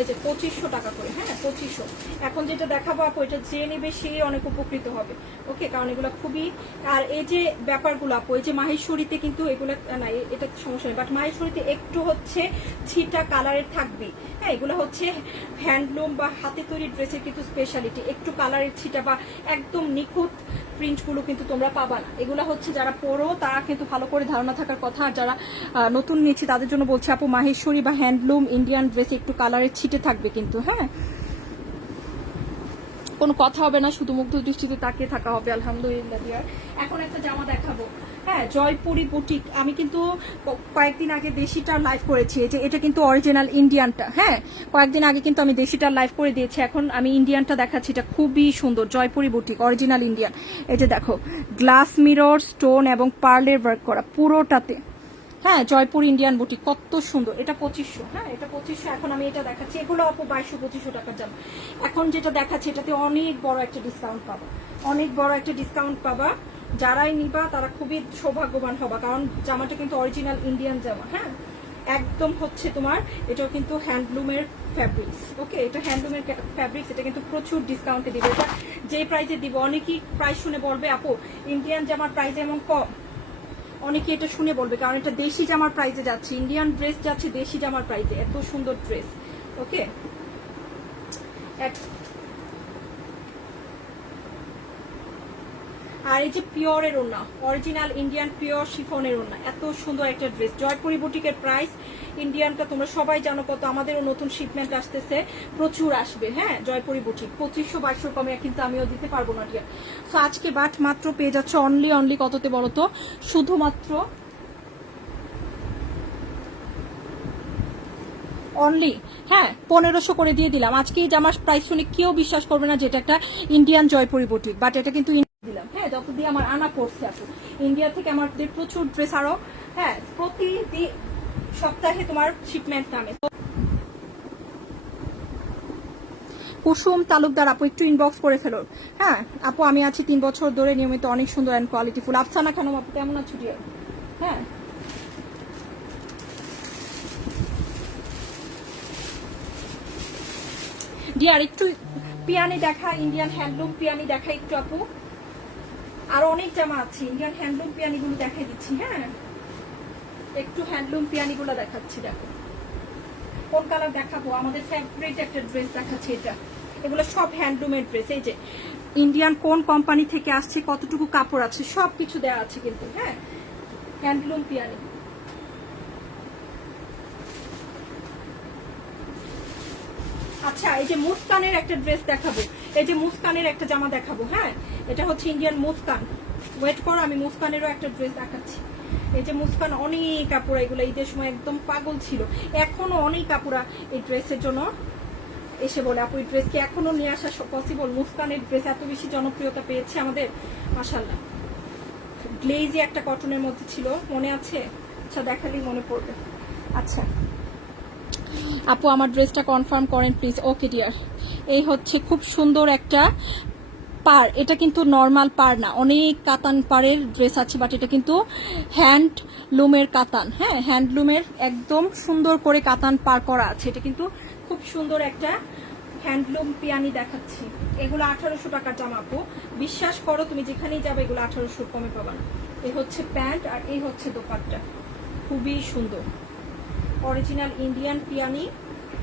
এই যে 2500 টাকা করে। হ্যাঁ, 2500। এখন যেটা দেখাবো আপু, এটা যে নেবে সে অনেক উপকৃত হবে। ওকে, কারণ এগুলো খুবই, আর এই যে ব্যাপারগুলো আপু, এই যে মাহেশ্বরীতে কিন্তু এগুলো না, এটা সমস্যা নেই, বাট মাহেশ্বরীতে একটু হচ্ছে ছিটা কালারের থাকবে। হ্যাঁ, এগুলো হচ্ছে হ্যান্ডলুম বা হাতে তৈরি ড্রেসের কিন্তু স্পেশালিটি, একটু কালারের ছিটা বা একদম নিখুঁত প্রিন্টগুলো কিন্তু তোমরা পাবা না। এগুলো হচ্ছে যারা পরো তারা কিন্তু ভালো করে ধারণা থাকার কথা। আর যারা নতুন নিয়েছি তাদের জন্য বলছি আপু, মাহেশ্বরী বা হ্যান্ডলুম ইন্ডিয়ান ড্রেসে একটু কালারের ছিটে থাকবে কিন্তু। হ্যাঁ, কোনো কথা হবে না, শুধু মুগ্ধ দৃষ্টিতে তাকিয়ে থাকা হবে। আলহামদুলিল্লাহ ডিয়ার। এখন একটা জামা দেখাবো। হ্যাঁ, জয়পুরি বুটিক। আমি কিন্তু কয়েকদিন আগে দেশিটার লাইভ করেছি, যে এটা কিন্তু অরিজিনাল ইন্ডিয়ানটা। হ্যাঁ, কয়েকদিন আগে কিন্তু আমি দেশিটার লাইভ করে দিয়েছি, এখন আমি ইন্ডিয়ানটা দেখাচ্ছি। এটা খুবই সুন্দর, জয়পুরি বুটিক অরিজিনাল ইন্ডিয়ান। এই যে দেখো, গ্লাস মিরর, স্টোন এবং পার্লের ওয়ার্ক করা পুরোটাতে। হ্যাঁ, জয়পুর ইন্ডিয়ান বুটিক, কত সুন্দর। এটা 2500। হ্যাঁ, এটা 2500। এখন আমি এটা দেখাচ্ছি, এগুলো আপু 2200-2500 টাকার জামা। এখন যেটা দেখাচ্ছি এটাতে অনেক বড় একটা ডিসকাউন্ট পাবা, অনেক বড় একটা ডিসকাউন্ট পাবা। যারাই নিবা তারা খুবই সৌভাগ্যবান হবা, কারণ জামাটা কিন্তু অরিজিনাল ইন্ডিয়ান জামা। হ্যাঁ, একদম হচ্ছে তোমার, এটাও কিন্তু হ্যান্ডলুমের ফ্যাব্রিক্স। ওকে, এটা হ্যান্ডলুমের ফ্যাব্রিক্স। এটা কিন্তু প্রচুর ডিসকাউন্টে দিবে। এটা যে প্রাইসে দিব, অনেকেই প্রাইস শুনে বলবে আপু ইন্ডিয়ান জামার প্রাইস এমন কম, অনেকে এটা শুনে বলবে, কারণ এটা দেশি জামার প্রাইসে যাচ্ছে, ইন্ডিয়ান ড্রেস যাচ্ছে দেশি জামার প্রাইসে। এত সুন্দর ড্রেস। ওকে, আর এই যে পিওরের ওড়না, অরিজিনাল ইন্ডিয়ান পিওর শিফনের ওড়না, এত সুন্দর একটা ড্রেস। জয়পুরি বুটিকের প্রাইস ইন্ডিয়ানটা তোমরা সবাই জানো কত, আমাদেরও নতুন শিপমেন্ট আসতেছে, প্রচুর আসবে। হ্যাঁ, জয়পুরি বুটিক 2500-2200 কমে কিন্তু আমিও দিতে পারবো না ডিয়ার। সো আজকে বাট মাত্র পেয়ে যাচ্ছে অনলি কততে বলো তো, শুধুমাত্র অনলি, হ্যাঁ, 1500 করে দিয়ে দিলাম। আজকে এই জামার প্রাইস শুনে কেউ বিশ্বাস করবে না যেটা একটা ইন্ডিয়ান জয়পুরি বুটিক, বাট এটা কিন্তু দিলাম। হ্যাঁ, যত দিয়ে আমার আনা পড়ছে আপু, ইন্ডিয়া থেকে আমাদের প্রচুর ড্রেস আরো। হ্যাঁ, প্রতি সপ্তাহে তোমার শিপমেন্ট নামে। কুসুম তালুকদার আপু, একটু ইনবক্স করে ফেলো। হ্যাঁ আপু, আমি আছি 3 বছর ধরে নিয়মিত, অনেক সুন্দর অ্যান্ড কোয়ালিটিফুল। আফসানা খানম আপু, কেমন আছো ডিয়ার? হ্যাঁ, ডিয়ার একটু পিয়ানি দেখা, ইন্ডিয়ান হ্যান্ডলুম পিয়ানি দেখা একটু আপু। আরো অনেক জামা আছে, ইন্ডিয়ান হ্যান্ডলুম পিয়ানিগুলো দেখাই দিচ্ছি। হ্যাঁ, একটু হ্যান্ডলুম পিয়ানিগুলো দেখাচ্ছি। দেখো কোন কালার দেখাবো, আমাদের ফেভারিট একটা ড্রেস দেখাচ্ছি। এটা এগুলো সব হ্যান্ডলুমের ড্রেস। এই যে ইন্ডিয়ান কোন কোম্পানি থেকে আসছে, কতটুকু কাপড় আছে, সব কিছু দেওয়া আছে কিন্তু। হ্যাঁ, হ্যান্ডলুম পিয়ানি। আচ্ছা, এই যে মুস্কানের একটা ড্রেস দেখাবো, এই যে মুস্কানের একটা জামা দেখাবো। হ্যাঁ, এটা হচ্ছে ইন্ডিয়ান মুস্কান। ওয়েট করো, আমি মুস্কানেরও একটা ড্রেস দেখাচ্ছি। এই যে মুস্কান, অনেক কাপড়, এগুলো ঈদের সময় একদম পাগল ছিল। এখনো অনেক কাপড়া এই ড্রেসের জন্য এসে বলে আপু এই ড্রেস কি এখনো নিয়ে আসা পসিবল? মুস্কানের ড্রেস এত বেশি জনপ্রিয়তা পেয়েছে আমাদের, মাশাআল্লাহ। গ্লেজি একটা কটনের মধ্যে ছিল, মনে আছে? আচ্ছা, দেখালেই মনে পড়বে। আচ্ছা আপু আমার ড্রেসটা কনফার্ম করেন প্লিজ। Okay dear. এই হচ্ছে খুব সুন্দর একটা পার, এটা কিন্তু নর্মাল পার না, অনেক কাতান পারের ড্রেস আছে, বাট এটা কিন্তু হ্যান্ডলুমের কাতান। হ্যাঁ, হ্যান্ডলুমের একদম সুন্দর করে কাতান পার করা আছে। এটা কিন্তু খুব সুন্দর একটা হ্যান্ডলুম পিয়ানি দেখাচ্ছি। এগুলো 1800 টাকার জামা আপু, বিশ্বাস করো তুমি যেখানেই যাবে এগুলো 1800 কমে পাবা না। এই হচ্ছে প্যান্ট আর এই হচ্ছে দোপাট্টা, খুবই সুন্দর। অরিজিনাল ইন্ডিয়ান পিয়ানি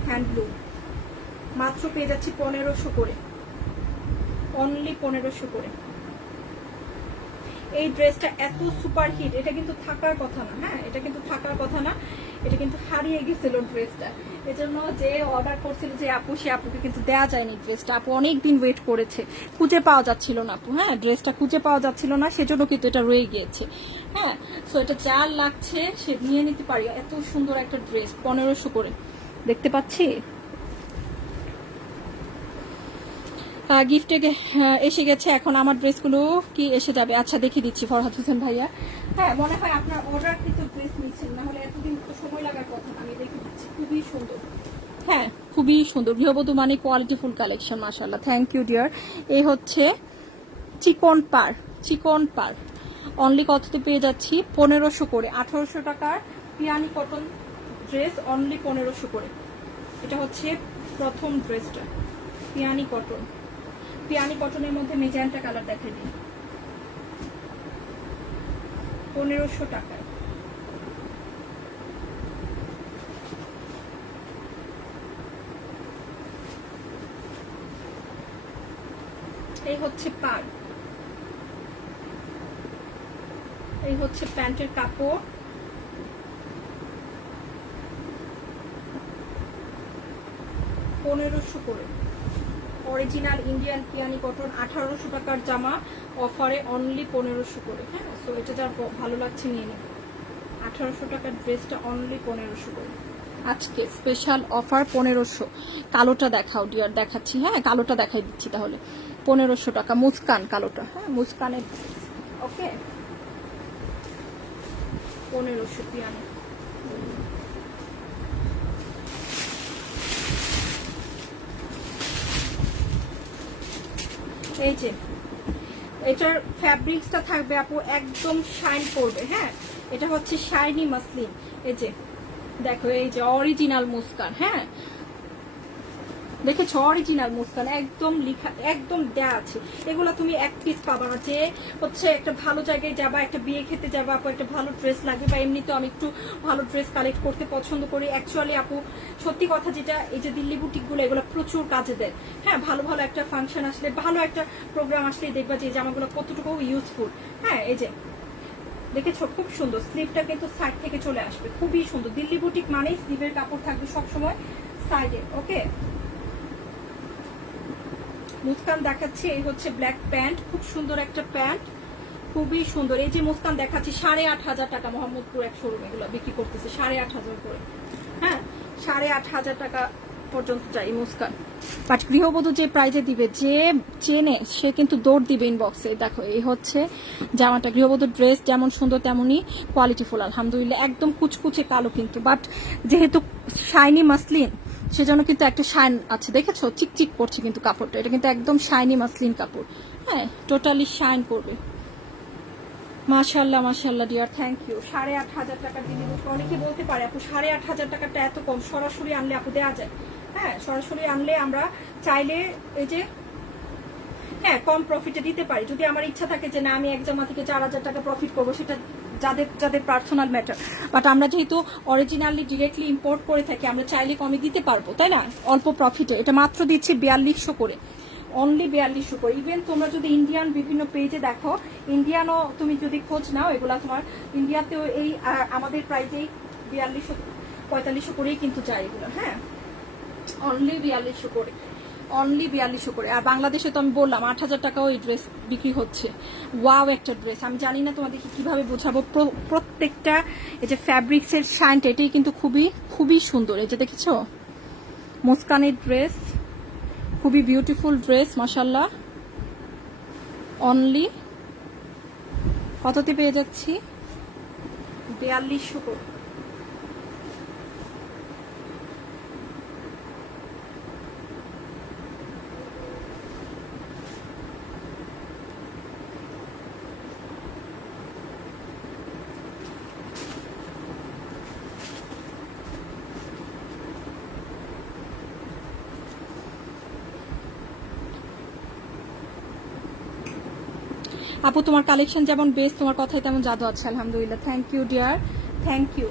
হ্যান্ডলুম, মাত্র পেয়ে যাচ্ছি 1500 করে, অনলি 1500 করে। এই ড্রেসটা এত সুপার হিট, এটা কিন্তু থাকার কথা না। হ্যাঁ, এটা কিন্তু থাকার কথা না, এটা কিন্তু হারিয়ে গেছিল ড্রেসটা। এজন্য যে অর্ডার করছিল যে আপু, সে আপুকে কিন্তু দেওয়া যায়নি ড্রেসটা। আপু অনেকদিন ওয়েট করেছে, খুঁজে পাওয়া যাচ্ছিল না আপু। হ্যাঁ, ড্রেসটা খুঁজে পাওয়া যাচ্ছিল না, সেজন্য কিন্তু এটা রয়ে গিয়েছে। হ্যাঁ, সো এটা যার লাগছে সে নিয়ে নিতে পারি। এত সুন্দর একটা ড্রেস, 1500 করে দেখতে পাচ্ছি। গিফটে এসে গেছে, এখন আমার ড্রেসগুলো কি এসে যাবে? আচ্ছা, দেখিয়ে দিচ্ছি ফরহাদ হোসেন ভাইয়া। হ্যাঁ, মনে হয় আপনার অর্ডার কিন্তু ড্রেস নিচ্ছেন, না হলে এতদিন তো সময় লাগার কথা। আমি দেখে দিচ্ছি, খুবই সুন্দর। হ্যাঁ, খুবই সুন্দর, গৃহবধূ মানে কোয়ালিটিফুল কালেকশন, মাশাআল্লাহ। Thank you dear. এই হচ্ছে চিকন পার, চিকন পার অনলি কততে পেয়ে যাচ্ছি? 1500 করে। 1800 টাকার পিয়ানি কটন ড্রেস, অনলি 1500 করে। এটা হচ্ছে প্রথম ড্রেসটা, পিয়ানি কটন। পিয়ানি কটনের মধ্যে মেজেন্টা কালার দেখাই দিই, 1500 টাকায়। এই হচ্ছে পার, এই হচ্ছে প্যান্টের কাপড়। 1500 করে। অরিজিনাল ইন্ডিয়ান পিয়ানি কটন, 1800 টাকার জামা, অফারে অনলি 1500 করে। হ্যাঁ, সো এটা যার ভালো লাগছে নিয়ে নিন। 1800 টাকার ড্রেসটা অনলি 1500 করে। আজকে স্পেশাল অফার 1500। কালোটা দেখাও ডিয়ার, দেখাচ্ছি। হ্যাঁ, কালোটা দেখাই দিচ্ছি তাহলে। 1500 টাকা মুস্কান কালোটা। হ্যাঁ, মুস্কানের ওকে, 1500 পিয়ানি। এই যে এটার ফ্যাব্রিক্সটা থাকবে আপু একদম শাইন করবে। হ্যাঁ, এটা হচ্ছে শাইনি মাসলিন। এই যে দেখো, এই যে অরিজিনাল মুস্কান। হ্যাঁ, দেখেছো, অরিজিনাল মুস্কান একদম লিখা, একদম দেয়া আছে। এগুলো তুমি এক পিস পাবা না। যে হচ্ছে একটা ভালো জায়গায় যাবা, একটা বিয়ে খেতে যাবা আপু, একটা ভালো ড্রেস লাগবে, বা এমনি তো আমি একটু ভালো ড্রেস কালেক্ট করতে পছন্দ করি। অ্যাকচুয়ালি আপু সত্যি কথা যেটা, এই যে দিল্লি বুটিকগুলো এগুলো প্রচুর কাজে দেয়। হ্যাঁ, ভালো ভালো একটা ফাংশন আসলে, ভালো একটা প্রোগ্রাম আসলে দেখবা যে এই জামাগুলো কতটুকু ইউজফুল। হ্যাঁ, এই যে দেখেছো, খুব সুন্দর। স্লিভটা কিন্তু সাইড থেকে চলে আসবে, খুবই সুন্দর। দিল্লি বুটিক মানেই স্লিভের কাপড় থাকবে সবসময় সাইডে। ওকে, মুস্কান দেখাচ্ছি। এই হচ্ছে ব্ল্যাক প্যান্ট, খুব সুন্দর একটা প্যান্ট, খুবই সুন্দর। এই যে মুস্কান দেখাচ্ছি 8500 টাকা, মোহাম্মদপুর এক শোরুম এগুলো বিক্রি করতেছে 8500 করে। হ্যাঁ, 8500 টাকা পর্যন্ত যায় মুস্কান। বাট গৃহবধূ যে প্রাইজে দিবে, যে চেনে সে কিন্তু দৌড় দিবে ইনবক্সে। দেখো, এই হচ্ছে জামাটা। গৃহবধূর ড্রেস যেমন সুন্দর তেমনই কোয়ালিটিফুল, আলহামদুলিল্লাহ। একদম কুচকুচে কালো কিন্তু, বাট যেহেতু শাইনি মাসলিন সেজন্য কিন্তু একটা শাইন আছে। দেখেছো, চিকচিক করছে কিন্তু কাপড়টা। এটা কিন্তু একদম শাইনি মাসলিন কাপড়। হ্যাঁ, টোটালি শাইন করবে। মাশাআল্লাহ, মাশাআল্লাহ ডিয়ার, থ্যাংক ইউ। 8500 টাকা দিলি। অনেকে বলতে পারে আপু 8500 টাকাটা এত কম, সরাসরি আনলে আপু দেওয়া যায়। হ্যাঁ, সরাসরি আনলে আমরা চাইলে এই যে হ্যাঁ কম প্রফিটে দিতে পারি যদি আমার ইচ্ছা থাকে যে না আমি এক জামা থেকে 4,000 টাকা প্রফিট করবো, সেটা যাদের যাদের পার্সোনাল ম্যাটার। বাট আমরা যেহেতু অরিজিনালি ডিরেক্টলি ইম্পোর্ট করে থাকি, আমরা চাইলে কমে দিতে পারবো, তাই না, অল্প প্রফিটে। এটা মাত্র দিচ্ছি 4200 করে, অনলি 4200 করে। ইভেন তোমরা যদি ইন্ডিয়ান বিভিন্ন পেজে দেখো, ইন্ডিয়ানও তুমি যদি খোঁজ নাও, এগুলা তোমার ইন্ডিয়াতেও এই আমাদের প্রাইজেই 4200-4500 করেই কিন্তু চাই এগুলো। হ্যাঁ অনলি 4200 করে, অনলি 4200 করে। আর বাংলাদেশে তো আমি বললাম 8000 টাকাও এই ড্রেস বিক্রি হচ্ছে। ওয়াও একটা ড্রেস, আমি জানি না তোমাদেরকে কিভাবে বোঝাবো। প্রত্যেকটা এই যে ফ্যাব্রিক্সের শাইনটা, এটাই কিন্তু খুবই খুবই সুন্দর। এই যে দেখেছো মুস্কানের ড্রেস, খুবই বিউটিফুল ড্রেস মাশাল্লাহ। অনলি কততে পেয়ে যাচ্ছি? 4200 করে। আপু তোমার কালেকশন যেমন বেস্ট, তোমার কথাই তেমন জাদু আছে। আলহামদুলিল্লাহ, thank you dear, thank you.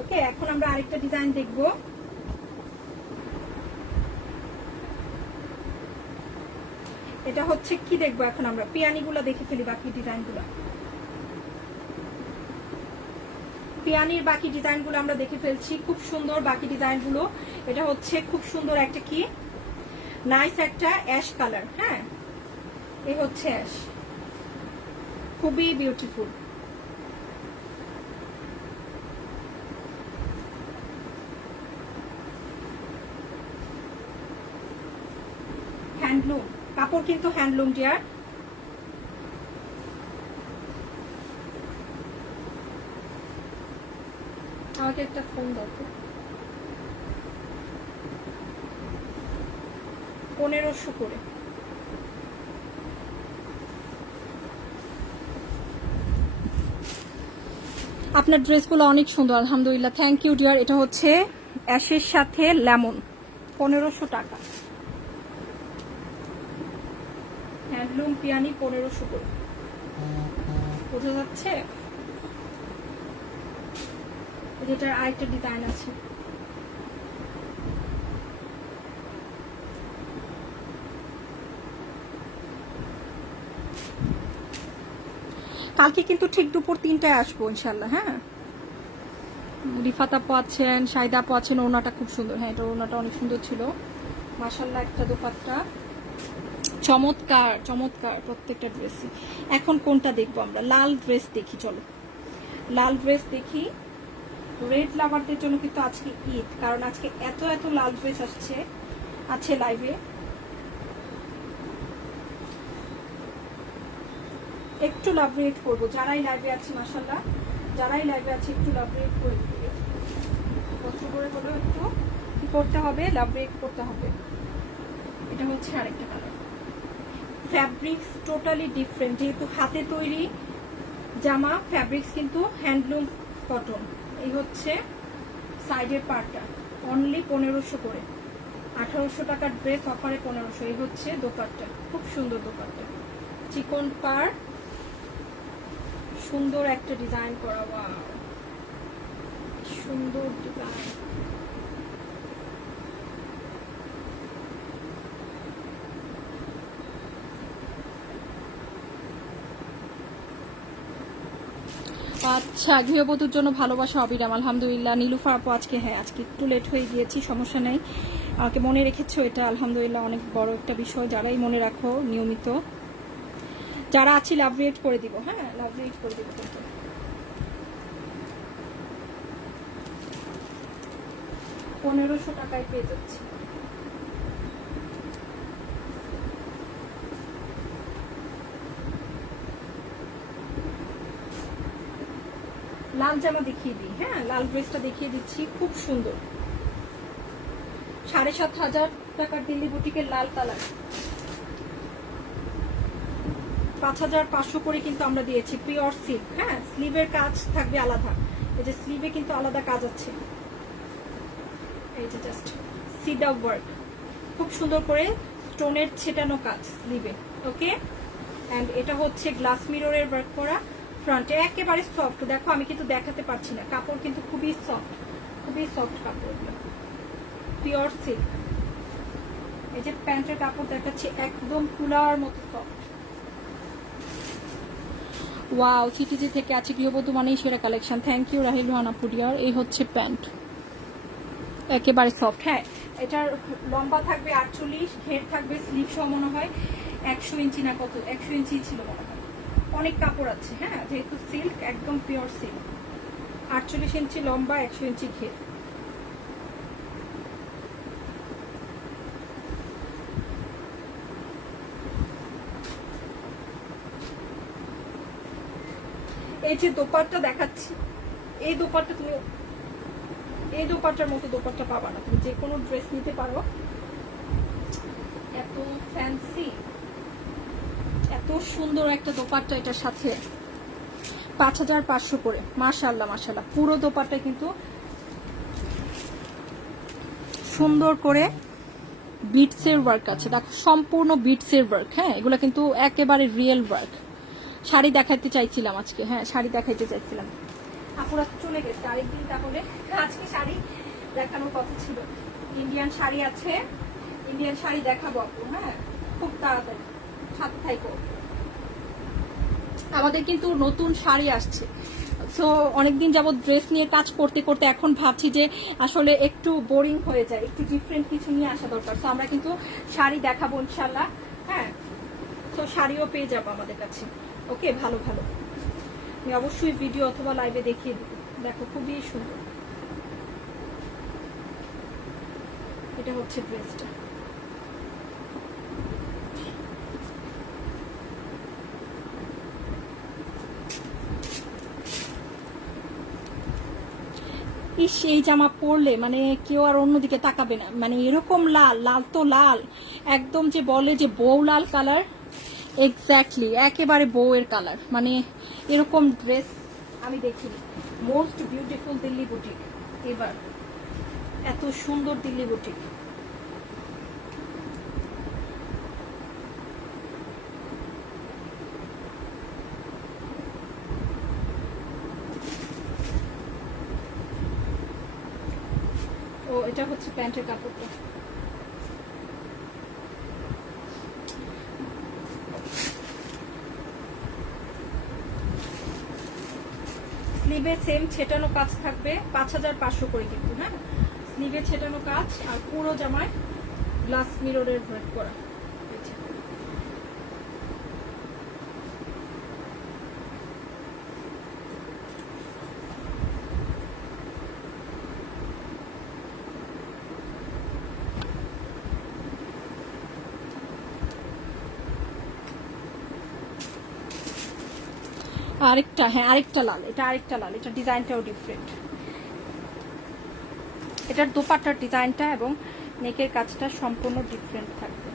Okay, এখন আমরা আরেকটা ডিজাইন দেখব। এটা হচ্ছে কি দেখবো এখন আমরা? পিয়ানিগুলো দেখে ফেলি, বাকি ডিজাইনগুলো। পিয়ানির বাকি ডিজাইনগুলো আমরা দেখে ফেলছি, খুব সুন্দর বাকি ডিজাইনগুলো। এটা হচ্ছে খুব সুন্দর একটা কি নাইস একটা অ্যাশ কালার। হ্যাঁ এই হচ্ছে অ্যাশ, খুবই বিউটিফুল। হ্যান্ডলুম কাপড়, কিন্তু হ্যান্ডলুম ডিয়ার। আমাকে একটা ফোন দাও তো। 1500 করে। আপনার ড্রেসগুলো অনেক সুন্দর আলহামদুলিল্লাহ, থ্যাংক ইউ ডিয়ার। এটা হচ্ছে অ্যাশের সাথে লেমন, 1500 টাকা। হ্যান্ডলুম পিয়ানি 1500 করে, বোঝা যাচ্ছে? যেটার আরেকটা ডিজাইন আছে। কালকে কিন্তু ঠিক দুপুর 3টায় আসবো ইনশাল্লাহ। হ্যাঁ রিফাত আপু আছেন, শাহিদা আপু আছেন। ওনাটা খুব সুন্দর। হ্যাঁ এটা ওনাটা অনেক সুন্দর ছিল মাশাল্লাহ। একটা দোপাট্টা চমৎকার চমৎকার প্রত্যেকটা ড্রেসই। এখন কোনটা দেখবো আমরা? লাল ড্রেস দেখি, চলো লাল ড্রেস দেখি। রেড লাভারদের জন্য কিন্তু আজকে ঈদ, কারণ আজকে এত এত লাল ড্রেস আছে লাইভে। একটু লাভ রেট করবো যারাই লাইভে আছে মাশাল্লাহ, যারাই লাইভে আছে একটু লাভ রেট করে দিবে। কষ্ট করে হলেও একটু কি করতে হবে, লাভ রেট করতে হবে। এটা হচ্ছে আরেকটা কালার। ফ্যাব্রিক্স টোটালি ডিফারেন্ট, যেহেতু হাতে তৈরি জামা, ফ্যাব্রিক্স কিন্তু হ্যান্ডলুম কটন। এই হচ্ছে সাইডের পার্টটা, অনলি 1500 করে। 1800 টাকার ড্রেস অফারে 1500। এই হচ্ছে দোপাট্টা, খুব সুন্দর দোপাট্টা, চিকন পার, সুন্দর একটা ডিজাইন করা। ওয়াও সুন্দর ডিজাইন। আচ্ছা, গৃহবধূর জন্য ভালোবাসা অবিরাম আলহামদুলিল্লাহ। নীলুফার আপু আজকে, হ্যাঁ আজকে একটু লেট হয়ে গিয়েছি, সমস্যা নেই। আমাকে মনে রেখেছো, এটা আলহামদুলিল্লাহ অনেক বড় একটা বিষয়। যারাই মনে রাখো নিয়মিত, যারা আছি লাভ রেট করে দিব। হ্যাঁ লাভ রেট করে দিব কিন্তু। $1500 টাকায় পেয়ে যাচ্ছি। লাল জামা দেখিয়ে দিই। হ্যাঁ লাল ড্রেসটা দেখিয়ে দিচ্ছি, খুব সুন্দর। 7500 টাকার দিল্লি বুটিকের লাল কালার, 5500 করে কিন্তু আমরা দিয়েছি। Pure silk. হ্যাঁ স্লিভের কাজ থাকবে আলাদা, এই যে স্লিভে কিন্তু আলাদা কাজ আছে, এই যে জাস্ট সিডা ওয়ার্ক, খুব সুন্দর করে স্টোনের ছেটানো কাজ স্লিভে। ওকে, অ্যান্ড এটা হচ্ছে গ্লাস মিররের ওয়ার্ক করা ফ্রন্টে, একেবারে সফট। দেখো আমি কিন্তু দেখাতে পারছি না, কাপড় কিন্তু খুবই সফট কাপড়, পিওর সিল্ক। এই যে প্যান্টের কাপড় দেখাচ্ছি, একদম তুলার মতো সফট। ওয়াও, সিটিজি থেকে আছে গৃহবধূ মানেই সেরা collection. Thank you Rahil Rana পুডিয়ার। এই হচ্ছে প্যান্ট, একেবারে সফট। হ্যাঁ, এটার লম্বা থাকবে 48, ঘের থাকবে স্লিভ সহ মনে হয় 100 ইঞ্চি না কত, 100 ইঞ্চি ছিল মনে হয়। অনেক কাপড় আছে, হ্যাঁ, যেহেতু সিল্ক, একদম পিওর সিল্ক। 48 ইঞ্চি লম্বা, 100 ইঞ্চি ঘের। এই যে দোপাট্টা দেখাচ্ছি, এই দোপাট্টা তুমি এই দোপাট্টার মতো দোপাট্টা পাবা না, তুমি যে কোনো ড্রেস নিতে পারো। এত ফ্যান্সি, এত সুন্দর একটা দোপাট্টা, এটার সাথে 5500 করে। মাশাআল্লাহ মাশাআল্লাহ, পুরো দোপাট্টা কিন্তু সুন্দর করে বিটসের ওয়ার্ক আছে, দেখো সম্পূর্ণ বিটসের ওয়ার্ক। হ্যাঁ, এগুলো কিন্তু একেবারে রিয়েল ওয়ার্ক। শাড়ি দেখাইতে চাইছিলাম আজকে, হ্যাঁ শাড়ি দেখাইতে চাইছিলাম, আপুরা চলে গেছে আরেকদিন, তাহলে আজকে শাড়ি দেখানোর কথা ছিল। ইন্ডিয়ান শাড়ি আছে, ইন্ডিয়ান শাড়ি দেখাবো আপু, হ্যাঁ খুব তাড়াতাড়ি, সাথে থাইকো। আমাদের কিন্তু নতুন শাড়ি আসছে, সো অনেকদিন যাবত ড্রেস নিয়ে কাজ করতে করতে এখন ভাবছি যে আসলে একটু বোরিং হয়ে যায়, একটু ডিফারেন্ট কিছু নিয়ে আসা দরকার। সো আমরা কিন্তু শাড়ি দেখাবো ইনশাল্লাহ, হ্যাঁ। সো শাড়িও পেয়ে যাবো আমাদের কাছে। ওকে, ভালো ভালো আমি অবশ্যই ভিডিও অথবা লাইভে দেখিয়ে দেবো। দেখো খুবই সুন্দর, এটা হচ্ছে ড্রেসটা। ইস, এই জামা পরলে মানে কেউ আর অন্যদিকে তাকাবে না, মানে এরকম লাল, লাল তো লাল একদম, যে বলে যে বউ লাল কালার, এক্স্যাক্টলি একেবারে বউয়ের কালার। মানে এরকম ড্রেস আমি দেখিনি। মোস্ট বিউটিফুল দিল্লি বুটিক, এবার এত সুন্দর দিল্লি বুটিক। ও, এটা হচ্ছে প্যান্টের কাপড়টা। স্লিভে সেম ছেটানো কাজ থাকবে, 5500 করে কিন্তু, হ্যাঁ স্লিভে ছেটানো কাজ, আর পুরো জামায় গ্লাস মিররের ওয়ার্ক করা। আরেকটা, হ্যাঁ আরেকটা লাল, এটা আরেকটা লাল, এটা ডিজাইনটাও ডিফারেন্ট। এটার দোপাট্টার ডিজাইনটা এবং নেকের কাজটা সম্পূর্ণ ডিফারেন্ট থাকবে।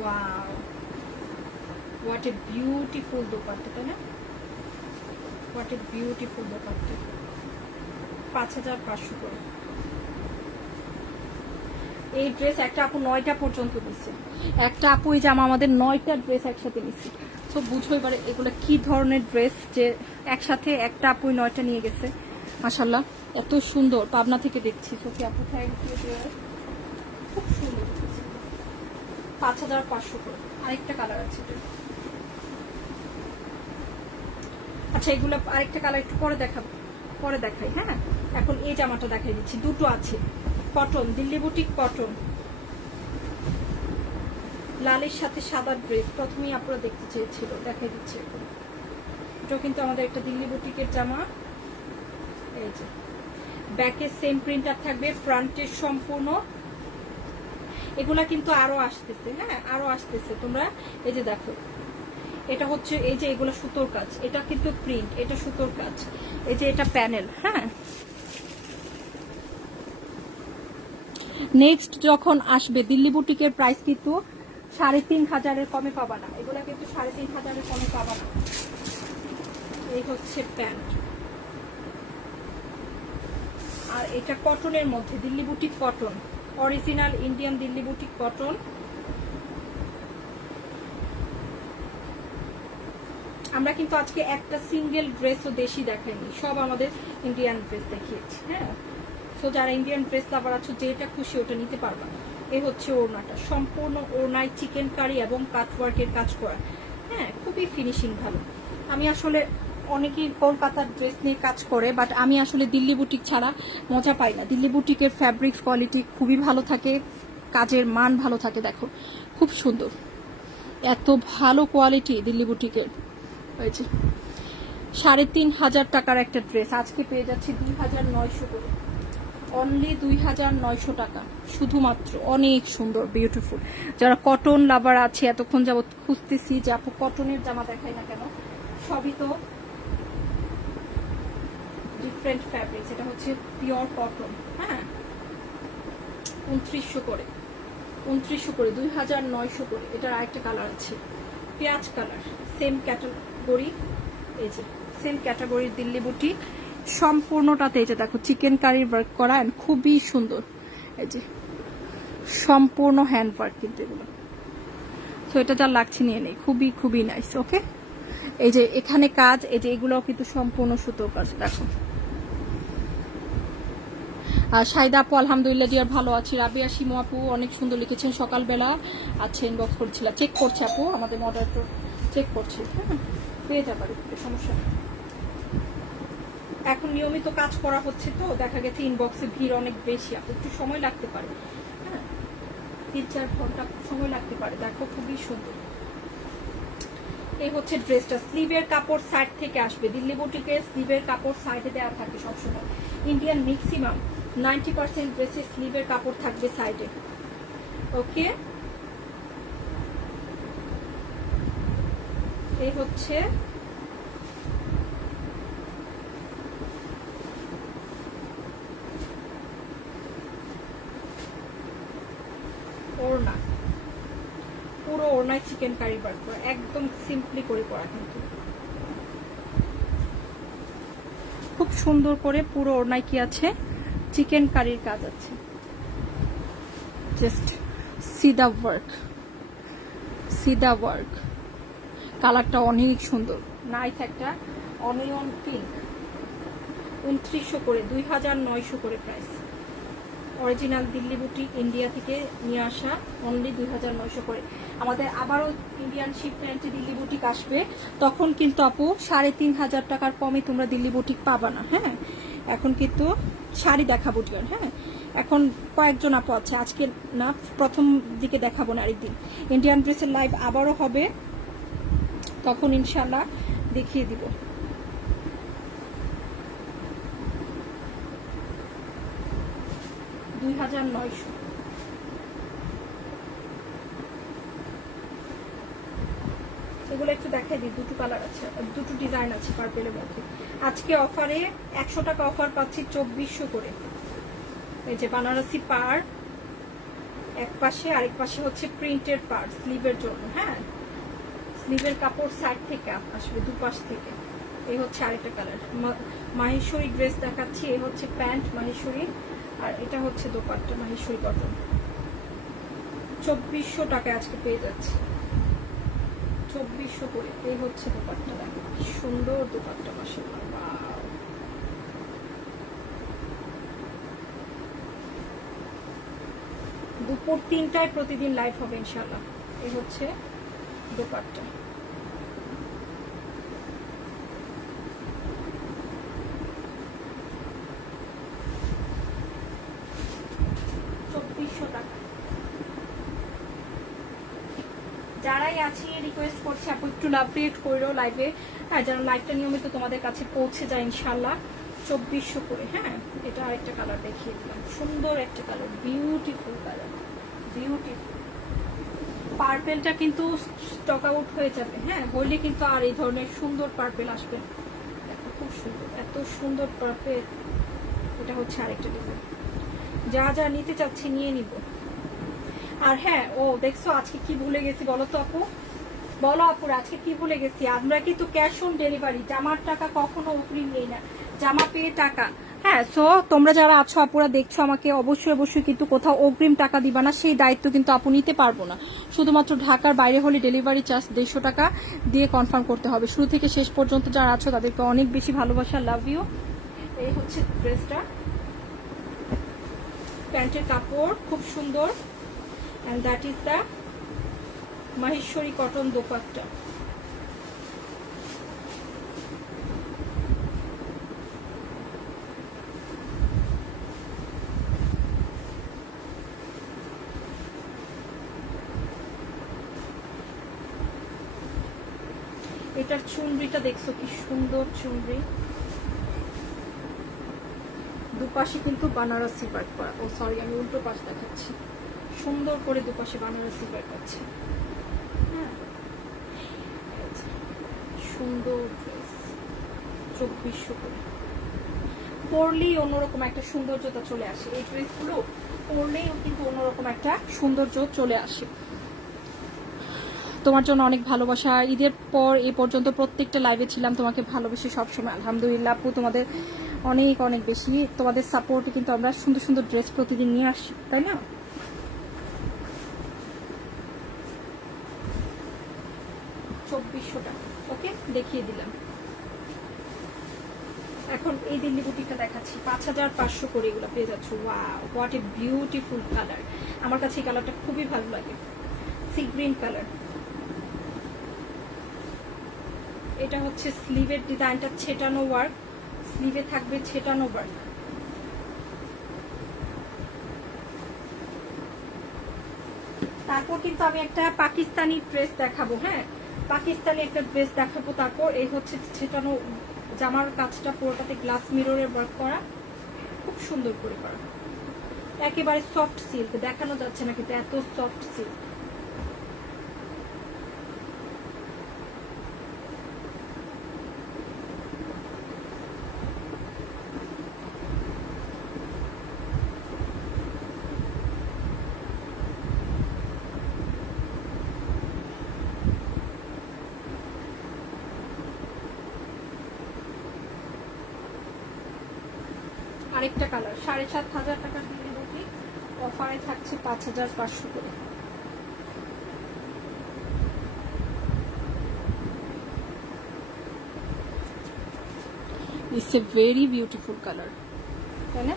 Wow, what a beautiful dupatta, তাই না? হোয়াট এ বিউটিফুল দোপাট্টা, 5500 করে। এই ড্রেস একটা আপু 9টা পর্যন্ত দিচ্ছে, একটা আপু এই জামা আমাদের 9টা ড্রেস একসাথে নিচ্ছে। তো বুঝো এবারে এগুলো কি ধরনের ড্রেস, যে একসাথে একটা আপুই 9টা নিয়ে গেছে। মাশাল্লাহ, এত সুন্দর, পাবনা থেকে দেখছি। সোফি আপু থ্যাংক ইউ, খুব সুন্দর, 5500 করে। আরেকটা কালার আছে এটা। আচ্ছা, এগুলো আরেকটা কালার একটু পরে দেখাবো, পরে দেখাই, হ্যাঁ এখন এই জামাটা দেখাই দিচ্ছি। দুটো আছে, কটন, দিল্লি বুটিক কটন, লালের সাথে সাদা ড্রেস। প্রথমেই আপনারা দেখতে চেয়েছিল, দেখাই দিচ্ছি এখন। এটাও কিন্তু আমাদের একটা দিল্লি বুটিকের জামা। এই যে ব্যাকে সেম প্রিন্টার থাকবে, ফ্রন্টের সম্পূর্ণ। এগুলা কিন্তু আরো আসতেছে, হ্যাঁ আরো আসতেছে। তোমরা এই যে দেখো, এটা হচ্ছে এই যে এগুলো সুতোর কাজ, এটা কিন্তু প্রিন্ট, এটা সুতোর কাজ, এই যে এটা প্যানেল। হ্যাঁ, নেক্সট যখন আসবে দিল্লি বুটিকের প্রাইস কিন্তু 3500-এর কমে পাবা না, এগুলা কিন্তু 3500-এর কমে পাবা না। এই হচ্ছে প্যান্ট, আর এটা কটনের মধ্যে, Delhi boutique cotton, original Indian Delhi boutique cotton. আমরা কিন্তু আজকে একটা সিঙ্গেল ড্রেসও দেশি দেখাইনি, সব আমাদের ইন্ডিয়ান ড্রেস দেখিয়েছি। হ্যাঁ, সো যারা ইন্ডিয়ান ড্রেস লাভার আছো, যেটা খুশি ওটা নিতে পারবা। এই হচ্ছে ওড়নাটা, সম্পূর্ণ ওড়নায় চিকেন কারি এবং কাটওয়ার্কের কাজ করা। হ্যাঁ, খুবই ফিনিশিং ভালো। আমি আসলে অনেকেই কলকাতার ড্রেস নিয়ে কাজ করে, বাট আমি আসলে দিল্লি বুটিক ছাড়া মজা পাই না। দিল্লি বুটিকের ফ্যাব্রিক্স কোয়ালিটি খুবই ভালো থাকে, কাজের মান ভালো থাকে। দেখো খুব সুন্দর, এত ভালো কোয়ালিটি দিল্লি বুটিকের। হয়েছে 3500 টাকার একটা ড্রেস আজকে পেয়ে যাচ্ছি 2900 করে, অনলি 2900 টাকা শুধুমাত্র। অনেক সুন্দর, বিউটিফুল। যারা কটন লাভার আছে, এতক্ষণ যাবত খুঁজতেছি যে আপু কটনের জামা দেখাই না কেন, সবই তো ডিফারেন্ট ফ্যাব্রিক্স। এটা হচ্ছে পিওর কটন। হ্যাঁ, 2900 করে, 2900 করে, 2900 করে। এটার আরেকটা কালার আছে পেঁয়াজ কালার, সেম ক্যাটাগরি। এই যে সেম ক্যাটাগরির দিল্লি বুটিক, সম্পূর্ণটাতে এই যে দেখো চিকেন কারির ওয়ার্ক করা, খুবই সুন্দর। এই যে সম্পূর্ণ হ্যান্ড ওয়ার্ক কিন্তু এগুলো। তো এটা যা লাগছে নিয়ে নেই, খুবই খুবই নাইস। ওকে, এই যে এখানে কাজ, এই যে এগুলোও কিন্তু সম্পূর্ণ সুতোর কাজ। দেখো, আর সাইদা আপু আলহামদুলিল্লাহ ডিয়ার ভালো আছি। রাবিয়া শিমু আপু অনেক সুন্দর লিখেছেন, সকালবেলা আচ্ছা ইনবক্স করছিল, চেক করছে আপু, আমাদের মডারেটর চেক করছে। হ্যাঁ, পেয়ে যাবার সমস্যা নেই। এখন নিয়মিত কাজ করা হচ্ছে তো দেখা গেছে ইনবক্সে ভিড় অনেক বেশি, আপু একটু সময় লাগতে পারে। হ্যাঁ, 3-4 ঘন্টা সময় লাগতে পারে। দেখো খুবই সুন্দর। এই হচ্ছে ড্রেসটা, স্লিভের কাপড় সাইড থেকে আসবে। দিল্লি বুটিকের স্লিভের কাপড় সাইডে দেওয়া থাকে সবসময়। ইন্ডিয়ান ম্যাক্সিমাম 90% ড্রেসে স্লিভের কাপড় থাকবে সাইডে। ওকে, এই হচ্ছে ওড়না, পুরো ওড়নায় চিকেন কারি ওয়ার্ক করা, একদম সিম্পলি করে করা, কিন্তু খুব সুন্দর করে পুরো ওড়নায় কি আছে, চিকেন কারির কাজ আছে। Just see the work, see the work. কালারটা অনেক সুন্দর, নাইস একটা অনিয়ন পিঙ্ক। 2900 করে, 2900 করে price. Original Delhi boutique India থেকে নিয়ে আসা, অনলি 2900 করে। আমাদের আবারও ইন্ডিয়ান শিপমেন্টে দিল্লি বুটিক আসবে, তখন কিন্তু আপু 3500 টাকার কমে তোমরা দিল্লি বুটিক পাবা না। হ্যাঁ, এখন কিন্তু শাড়ি দেখাবো ডিয়ার। হ্যাঁ, এখন কয়েকজন আপু আছে, আজকে না প্রথম দিকে দেখাবো না, আরেকদিন ইন্ডিয়ান ড্রেসের লাইভ আবারও হবে, তখন ইনশাল্লাহ দেখিয়ে দিব। এগুলো একটু দেখাই দিই, দুটো কালার আছে, দুটো ডিজাইন আছে পার্পেলের মধ্যে। আজকে অফারে 100 টাকা অফার পাচ্ছি 2400 করে। এই যে বানারসি পার এক পাশে, আরেক পাশে হচ্ছে প্রিন্টের পার স্লিভের জন্য। হ্যাঁ, স্লিভের কাপড় সাইড থেকে আসবে, দুপাশ থেকে। এই হচ্ছে আরেকটা কালার, মাহেশ্বরী ড্রেস দেখাচ্ছি। এই হচ্ছে প্যান্ট মাহেশ্বরী, আর এটা হচ্ছে দোপাট্টা মাহেশ্বরী কটন। 2400 টাকায় আজকে পেয়ে যাচ্ছে, 2400 করে। এই হচ্ছে দোপাট্টা, দেখো কি সুন্দর দোপাট্টা, মাশাআল্লাহ। দুপুর 3টায় প্রতিদিন লাইভ হবে ইনশাআল্লাহ। এই হচ্ছে দোপাট্টা, যারাই আছি রিকোয়েস্ট করছি আপু একটু লাভ রিয়েক্ট করো লাইভে। হ্যাঁ, যেন লাইভটা নিয়মিত তোমাদের কাছে পৌঁছে যায় ইনশাল্লাহ। 2400 করে। হ্যাঁ, এটা আরেকটা কালার দেখিয়ে দিলাম, সুন্দর একটা কালার, বিউটিফুল কালার, বিউটিফুল। পার্পেলটা কিন্তু স্টক আউট হয়ে যাবে, হ্যাঁ, হইলে কিন্তু আর এই ধরনের সুন্দর পার্পেল আসবে না। দেখো খুব সুন্দর, এত সুন্দর পার্পেল। এটা হচ্ছে আরেকটা ডিজাইন, যা যা নিতে চাচ্ছি নিয়ে নিব। আর হ্যাঁ, ও দেখছো আজকে কি ভুলে গেছি বলো তো আপু, বলো আপুর আজকে কি ভুলে গেছি? আমরা কিন্তু ক্যাশ অন ডেলিভারি, জামার টাকা কখনো অগ্রিম নেই না, জামা পেয়ে টাকা। হ্যাঁ, সো তোমরা যারা আছো আপুরা দেখছো আমাকে, অবশ্যই অবশ্যই কিন্তু কোথাও অগ্রিম টাকা দিবা না, সেই দায়িত্ব কিন্তু আপু নিতে পারবো না। শুধুমাত্র ঢাকার বাইরে হলে ডেলিভারি চার্জ 150 টাকা দিয়ে কনফার্ম করতে হবে। শুরু থেকে শেষ পর্যন্ত যারা আছো তাদেরকে অনেক বেশি ভালোবাসা, লাভ ইউ। এই হচ্ছে ড্রেসটা, প্যান্টের কাপড় খুব সুন্দর, and that is the Maheshwari cotton dupatta. এটার চুনরিটা দেখছো কি সুন্দর চুনরি, দুপাশে কিন্তু বানারসি ওয়ার্ক করা। ও সরি, আমি উল্টো পাশ দেখাচ্ছি, সুন্দর করে দুপাশে বানারসি ওয়ার্ক আছে। হ্যাঁ, সুন্দর ড্রেস, 2400 করে। পরলেই অন্যরকম একটা সৌন্দর্যতা চলে আসে, এই ড্রেসগুলো পরলেই কিন্তু অন্যরকম একটা সৌন্দর্য চলে আসে। তোমার জন্য অনেক ভালোবাসা। ঈদের পর এ পর্যন্ত প্রত্যেকটা লাইভে ছিলাম, তোমাকে ভালোবেসে সবসময়। আলহামদুলিল্লাহ আপু, তোমাদের অনেক অনেক বেশি, তোমাদের সাপোর্টে কিন্তু আমরা সুন্দর সুন্দর ড্রেস প্রতিদিন নিয়ে আসি, তাই না? $2400, ওকে, দেখিয়ে দিলাম। এখন এই দিল্লি বুটিকটা দেখাচ্ছি, 5500 করে এগুলো পেয়ে যাচ্ছ। Wow, what a beautiful colour, আমার কাছে এই কালারটা খুবই ভালো লাগে, সি গ্রিন কালার। এটা হচ্ছে স্লিভের ডিজাইনটা, ছেটানো ওয়ার্ক, স্লিভে থাকবে ছেটানো ওয়ার্ক। তারপর কিন্তু আমি একটা পাকিস্তানি ড্রেস দেখাবো। হ্যাঁ, পাকিস্তানি একটা ড্রেস দেখাবো। তারপর এই হচ্ছে ছেটানো জামার কাজটা পুরোটাতে গ্লাস মিররের ওয়ার্ক করা, খুব সুন্দর করে করা, একেবারে সফট সিল্ক, দেখানো যাচ্ছে না কিন্তু এত সফট সিল্ক। আরেকটা কালার, 7500 টাকা দিলে বুটি, অফারে থাকছে 5500 করে। It's a very beautiful colour, তাই না?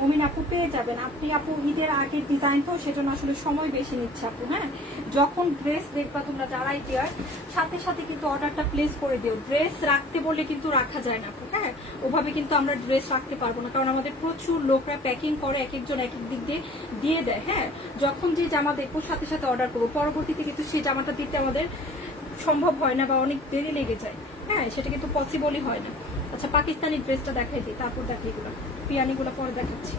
মমিন আপু পেয়ে যাবেন আপনি আপু, ঈদের আগের ডিজাইন তো সেজন্য আসলে সময় বেশি নিচ্ছে আপু। হ্যাঁ, যখন ড্রেস দেখবা তোমরা যারাই দেওয়ার সাথে সাথে কিন্তু অর্ডারটা প্লেস করে দিও। ড্রেস রাখতে বললে কিন্তু রাখা যায় না আপু। হ্যাঁ, ওভাবে কিন্তু আমরা ড্রেস রাখতে পারবো না, কারণ আমাদের প্রচুর লোকরা প্যাকিং করে, এক একজন এক এক দিক দিয়ে দেয়। হ্যাঁ, যখন যে জামা দেখবো সাথে সাথে অর্ডার করবো, পরবর্তীতে কিন্তু সেই জামাটা দিতে আমাদের সম্ভব হয় না বা অনেক দেরি লেগে যায়। হ্যাঁ, সেটা কিন্তু পসিবলই হয় না। আচ্ছা, পাকিস্তানি ড্রেসটা দেখাই দিই, তারপর দেখাই এগুলো, পিয়ানিগুলো পরে দেখাচ্ছি।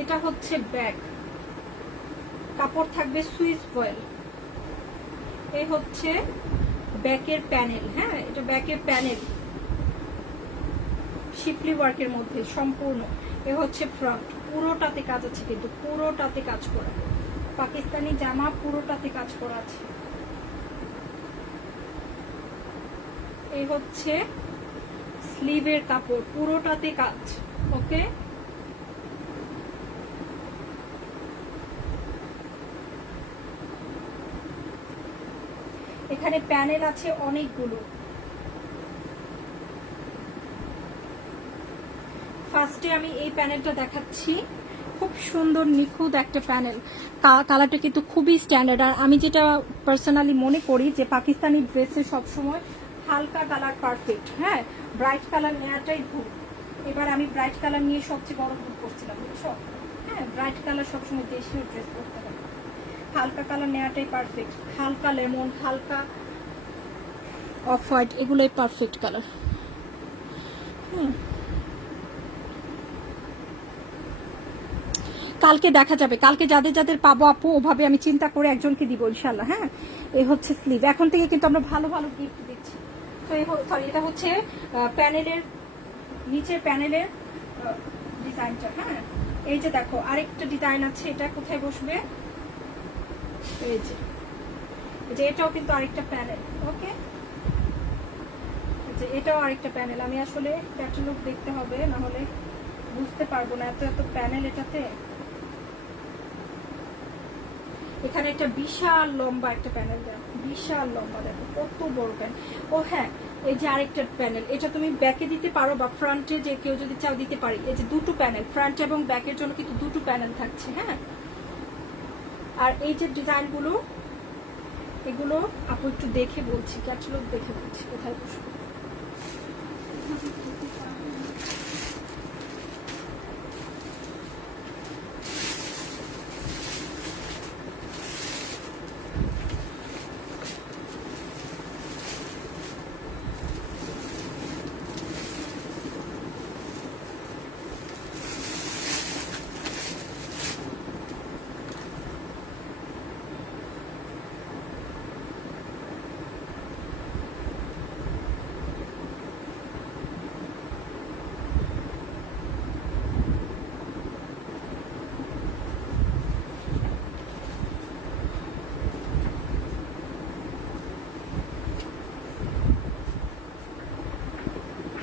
এটা হচ্ছে ব্যাগ, কাপড় থাকবে সুইস ফয়েল। এই হচ্ছে ব্যাকের প্যানেল। হ্যাঁ, এটা ব্যাকের প্যানেল, শিফলি ওয়ার্কের মধ্যে সম্পূর্ণ। এ হচ্ছে ফ্রন্ট, পুরোটাতে কাজ আছে কিন্তু পুরোটাতে কাজ করা, পাকিস্তানি জামা পুরোটাতে কাজ করা আছে। এই হচ্ছে স্লিভের কাপড়, পুরোটাতে কাজ। ওকে, এখানে প্যানেল আছে অনেকগুলো। ফার্স্টে আমি এই প্যানেলটা দেখাচ্ছি, খুব সুন্দর নিখুঁত একটা প্যানেল, কালারটা কিন্তু খুবই স্ট্যান্ডার্ড। আর আমি যেটা পার্সোনালি মনে করি যে পাকিস্তানি ড্রেসে সবসময় হালকা কালার পারফেক্ট, হ্যাঁ, ব্রাইট কালার নেওয়াটাই ভুল। এবার আমি ব্রাইট কালার নিয়ে সবচেয়ে বড় ভুল করছিলাম, বুঝছো? হ্যাঁ, ব্রাইট কালার সবসময় দেশীয় ড্রেস করতে হবে, হালকা কালার নেওয়াটাই পারফেক্ট। হালকা লেমন, হালকা অফ হোয়াইট, এগুলোই পারফেক্ট কালার। কালকে দেখা যাবে, কালকে যাদের যাদের পাবো আপু ওভাবে আমি চিন্তা করে একজনকে দিব ইনশাল্লাহ। হ্যাঁ, এই হচ্ছে স্লিভ। এখন থেকে কিন্তু আমরা ভালো ভালো গিফট দিচ্ছি। তো সরি, এটা হচ্ছে প্যানেলের নিচের প্যানেলের ডিজাইনটা। হ্যাঁ, এই যে দেখো আরেকটা ডিজাইন আছে, এটা কোথায় বসবে, এই যে এটাও কিন্তু আরেকটা প্যানেল। ওকে, যে এটাও আরেকটা প্যানেল। আমি আসলে ক্যাটালগ দেখতে হবে, না হলে বুঝতে পারবো না, এত এত প্যানেল এটাতে। এখানে একটা বিশাল লম্বা একটা প্যানেল দেওয়া, বিশাল লম্বা, দেখো কত বড় প্যানেল। ও হ্যাঁ, এই যে আরেকটা প্যানেল, এটা তুমি ব্যাকে দিতে পারো বা ফ্রন্টে, যে কেউ যদি চাও দিতে পারি। এই যে দুটো প্যানেল, ফ্রন্ট এবং ব্যাকের জন্য কিন্তু দুটো প্যানেল থাকছে। হ্যাঁ, আর এই যে ডিজাইনগুলো, এগুলো আপু একটু দেখে বলছি, ক্যাটালগ দেখে বলছি কোথায় বসবো।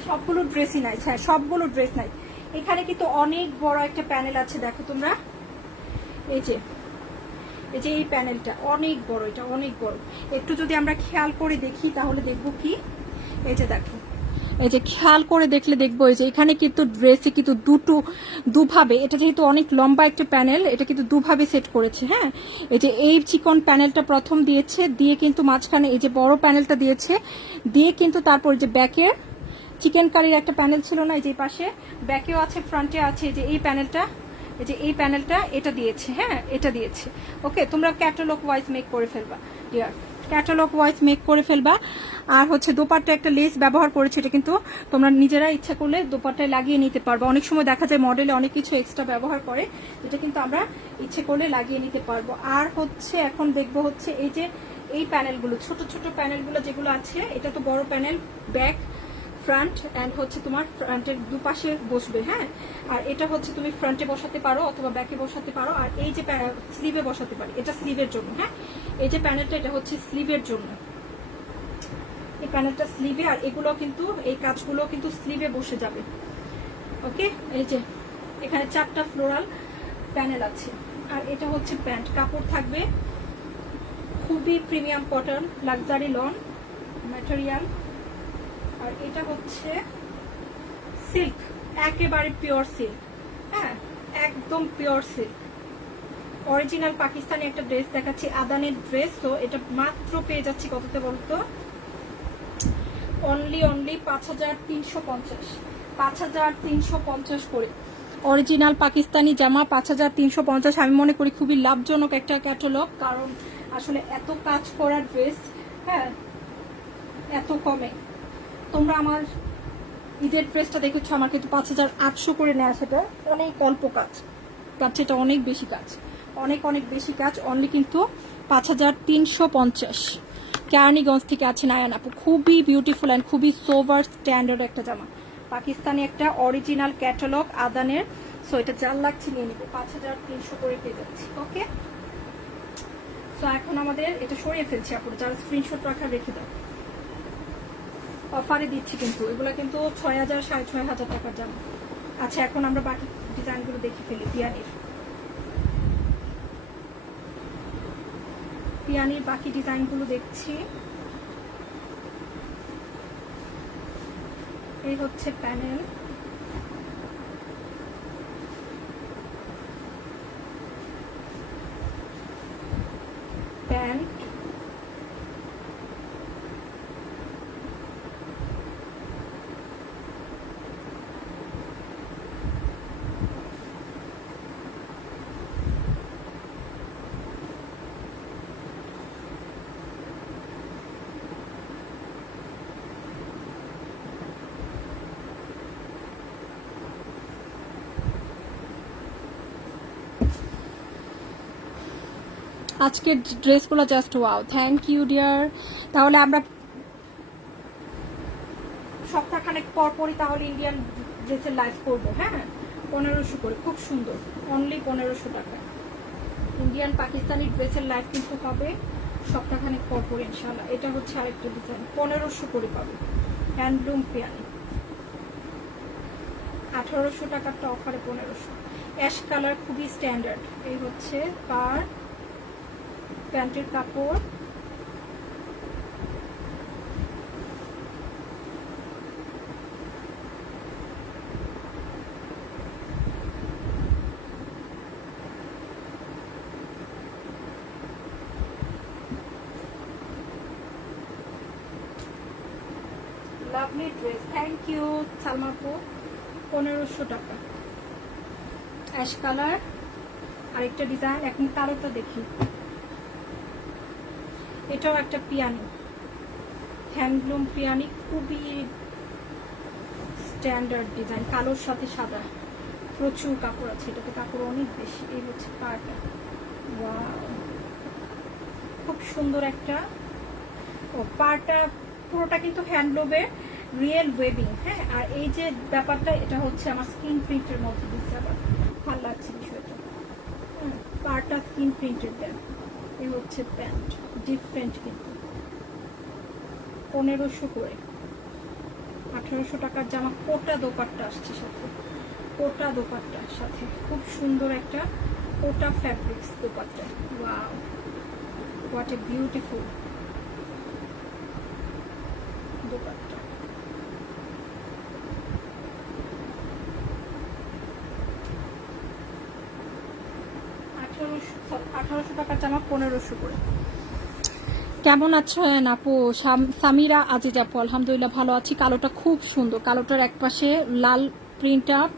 সবগুলো ড্রেসই নাই, হ্যাঁ সবগুলো ড্রেস নাই। এখানে কিন্তু অনেক বড় একটা প্যানেল আছে, দেখো তোমরা, এই যে এই প্যানেলটা অনেক বড়, এটা অনেক বড়। একটু যদি আমরা খেয়াল করে দেখি তাহলে দেখবো কি, এই যে দেখো, এই যে খেয়াল করে দেখলে দেখবো এই যে এখানে কিন্তু ড্রেসে কিন্তু দুভাবে, এটা যেহেতু অনেক লম্বা একটা প্যানেল, এটা কিন্তু দুভাবে সেট করেছে। হ্যাঁ, এই যে এই চিকন প্যানেলটা প্রথম দিয়েছে, দিয়ে কিন্তু মাঝখানে এই যে বড় প্যানেলটা দিয়েছে, দিয়ে কিন্তু তারপর যে ব্যাকের চিকেন কারির একটা প্যানেল ছিল না, এই যে পাশে ব্যাকেও আছে, ফ্রন্টে আছে, এই যে এই প্যানেলটা, এই যে এই প্যানেলটা এটা দিয়েছে। হ্যাঁ, এটা দিয়েছে। ওকে, তোমরা ক্যাটালগ ওয়াইজ মেক করে ফেলবা ডিয়ার, ক্যাটালগ ওয়াইজ মেক করে ফেলবা। আর হচ্ছে দোপাট্টা একটা লেস ব্যবহার করেছে, এটা কিন্তু তোমরা নিজেরা ইচ্ছা করলে দোপাট্টায় লাগিয়ে নিতে পারবা। অনেক সময় দেখা যায় মডেলে অনেক কিছু এক্সট্রা ব্যবহার করে, এটা কিন্তু আমরা ইচ্ছে করলে লাগিয়ে নিতে পারবো। আর হচ্ছে এখন দেখবো হচ্ছে এই যে এই প্যানেলগুলো, ছোট ছোট প্যানেলগুলো যেগুলো আছে, এটা তো বড় প্যানেল, ব্যাক ফ্রন্ট অ্যান্ড হচ্ছে তোমার ফ্রন্টের দুপাশে বসবে। হ্যাঁ, আর এটা হচ্ছে তুমি ফ্রন্টে বসাতে পারো অথবা ব্যাকে বসাতে পারো। আর এই যে স্লিভে বসাতে পারি, এটা স্লিভের জন্য। হ্যাঁ, এই যে প্যানেলটা, এটা হচ্ছে স্লিভের জন্য, এই প্যানেলটা স্লিভে। আর এগুলো কিন্তু, এই কাজগুলো কিন্তু স্লিভে বসে যাবে। ওকে, এই যে এখানে 4টা ফ্লোরাল প্যানেল আছে। আর এটা হচ্ছে প্যান্ট, কাপড় থাকবে খুবই premium cotton, luxury lawn material. আর এটা হচ্ছে সিল্ক, একেবারে পিওর সিল্ক। হ্যাঁ, একদম পিওর সিল্ক, অরিজিনাল পাকিস্তানি একটা ড্রেস দেখাচ্ছি, আদানের ড্রেস। তো এটা মাত্র পেয়ে যাচ্ছি কততে বলতো, অনলি 5350, 5350 করে অরিজিনাল পাকিস্তানি জামা, 5350। আমি মনে করি খুবই লাভজনক একটা ক্যাটালগ, কারণ আসলে এত কাজ করা ড্রেস, হ্যাঁ, এত কমে। তোমরা আমার ঈদের ড্রেসটা দেখেছো, আমার কিন্তু 5800 করে নেওয়া, সেটা অনেক অল্প কাজ, তার সেটা অনেক বেশি কাজ, অনেক অনেক বেশি কাজ। অনলি কিন্তু 5350। কেরানীগঞ্জ থেকে আছে নায়ান আপু, খুবই বিউটিফুল অ্যান্ড খুবই সোভার স্ট্যান্ডার্ড একটা জামা, পাকিস্তানি একটা অরিজিনাল ক্যাটালগ আদানের। সো এটা যার লাগছে নিয়ে নিবো, 5300 করে পেয়ে যাচ্ছি। ওকে, সো এখন আমাদের এটা সরিয়ে ফেলছি আপু, যারা স্ক্রিনশট রাখা রেখে দাও, অফারে দিচ্ছি কিন্তু এগুলো কিন্তু 6000 6500 টাকার জামা। আচ্ছা, এখন আমরা বাকি ডিজাইনগুলো দেখে ফেলি। পিয়ানির বাকি ডিজাইনগুলো দেখছি। এই হচ্ছে প্যানেল, আজকের ড্রেসগুলো just wow, thank you dear. তাহলে আমরা সপ্তাহখানেক পর পরই তাহলে ইন্ডিয়ান ড্রেসের লাইভ করবো। হ্যাঁ, 1500 করে, খুব সুন্দর, অনলি 1500 টাকা ইন্ডিয়ান পাকিস্তানি ড্রেসের লাইভ কিন্তু হবে সপ্তাহখানেক পর পর ইনশাল্লাহ। এটা হচ্ছে আরেকটা ডিজাইন, 1500 করে পাবে, হ্যান্ডলুম পিয়ানি। 1800 টাকারটা অফারে 1500। অ্যাশ কালার, খুবই স্ট্যান্ডার্ড। এই হচ্ছে পার প্যান্টের কাপড়। Lovely dress, thank you Salmapu. 1500 টাকা অ্যাশ কালার। আরেকটা ডিজাইন, এখন কালোটা দেখি। এটাও একটা পিয়ানি, হ্যান্ডলুম পিয়ানি, খুবই স্ট্যান্ডার্ড ডিজাইন, কালোর সাথে সাদা, প্রচুর কাপড় আছে এটাতে, কাপড় অনেক বেশি। এই হচ্ছে পাড়টা, ওয়াও, খুব সুন্দর একটা। ও পাড়টা পুরোটা কিন্তু হ্যান্ডলুমের রিয়েল ওয়েবিং। হ্যাঁ, আর এই যে ব্যাপারটা, এটা হচ্ছে আমার স্কিন প্রিন্টের মধ্যে দিচ্ছে, আবার ভালো লাগছে বিষয়টা। পাড়টা স্কিন প্রিন্টের দেন। এই হচ্ছে প্যান্ট, ডিফারেন্ট কিন্তু। 1500 করে। 1800 টাকার জামা, কোটা দোপাট্টা আসছে সাথে, কোটা দোপাট্টার সাথে খুব সুন্দর একটা Kota fabrics dupatta. Wow, what a beautiful dupatta. 1800 টাকার জামা 1500 করে। কেমন আছো আপু? সামিরা আজিজ আপু, আলহামদুলিল্লাহ ভালো আছি। কালোটা খুব সুন্দর, কালোটার এক পাশে লাল প্রিন্ট আপ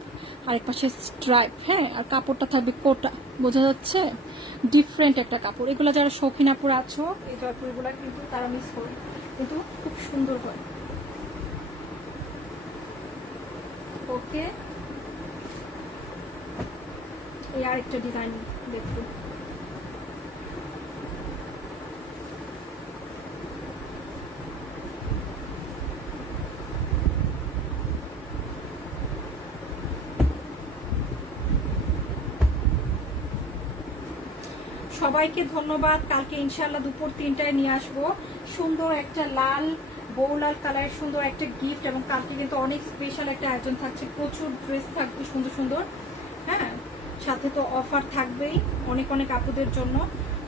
আর এক পাশে স্ট্রাইপ। হ্যাঁ, আর কাপড়টা থাকবে কোটা, বোঝা যাচ্ছে, ডিফারেন্ট একটা কাপড়। এগুলো যারা শৌখিন আপুর আছো, এই জয়পুরগুলো কিন্তু তারা মিস করে, কিন্তু খুব সুন্দর হয়। ওকে, এই আরেকটা ডিজাইন দেখুন। সবাইকে ধন্যবাদ। কালকে ইনশাল্লাহ দুপুর 3টায় নিয়ে আসবো সুন্দর একটা লাল, বৌলাল কালারের সুন্দর একটা গিফট। এবং কালকে কিন্তু অনেক স্পেশাল একটা আয়োজন থাকছে, প্রচুর ড্রেস থাকবে সুন্দর সুন্দর। হ্যাঁ, সাথে তো অফার থাকবেই অনেক অনেক আপুদের জন্য।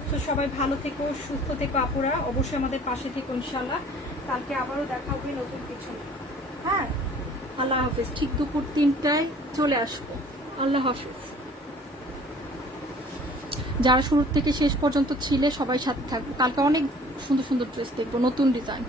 তো সবাই ভালো থেকো, সুস্থ থেকো আপুরা, অবশ্যই আমাদের পাশে থেকো ইনশাল্লাহ। কালকে আবারও দেখা হবে নতুন কিছু। হ্যাঁ, আল্লাহ হাফিজ। ঠিক দুপুর 3টায় চলে আসবো। আল্লাহ হাফিজ। যারা শুরু থেকে শেষ পর্যন্ত ছিলে সবাই সাথে থাকবো। কালকে অনেক সুন্দর সুন্দর ড্রেস দেখবো, নতুন ডিজাইন।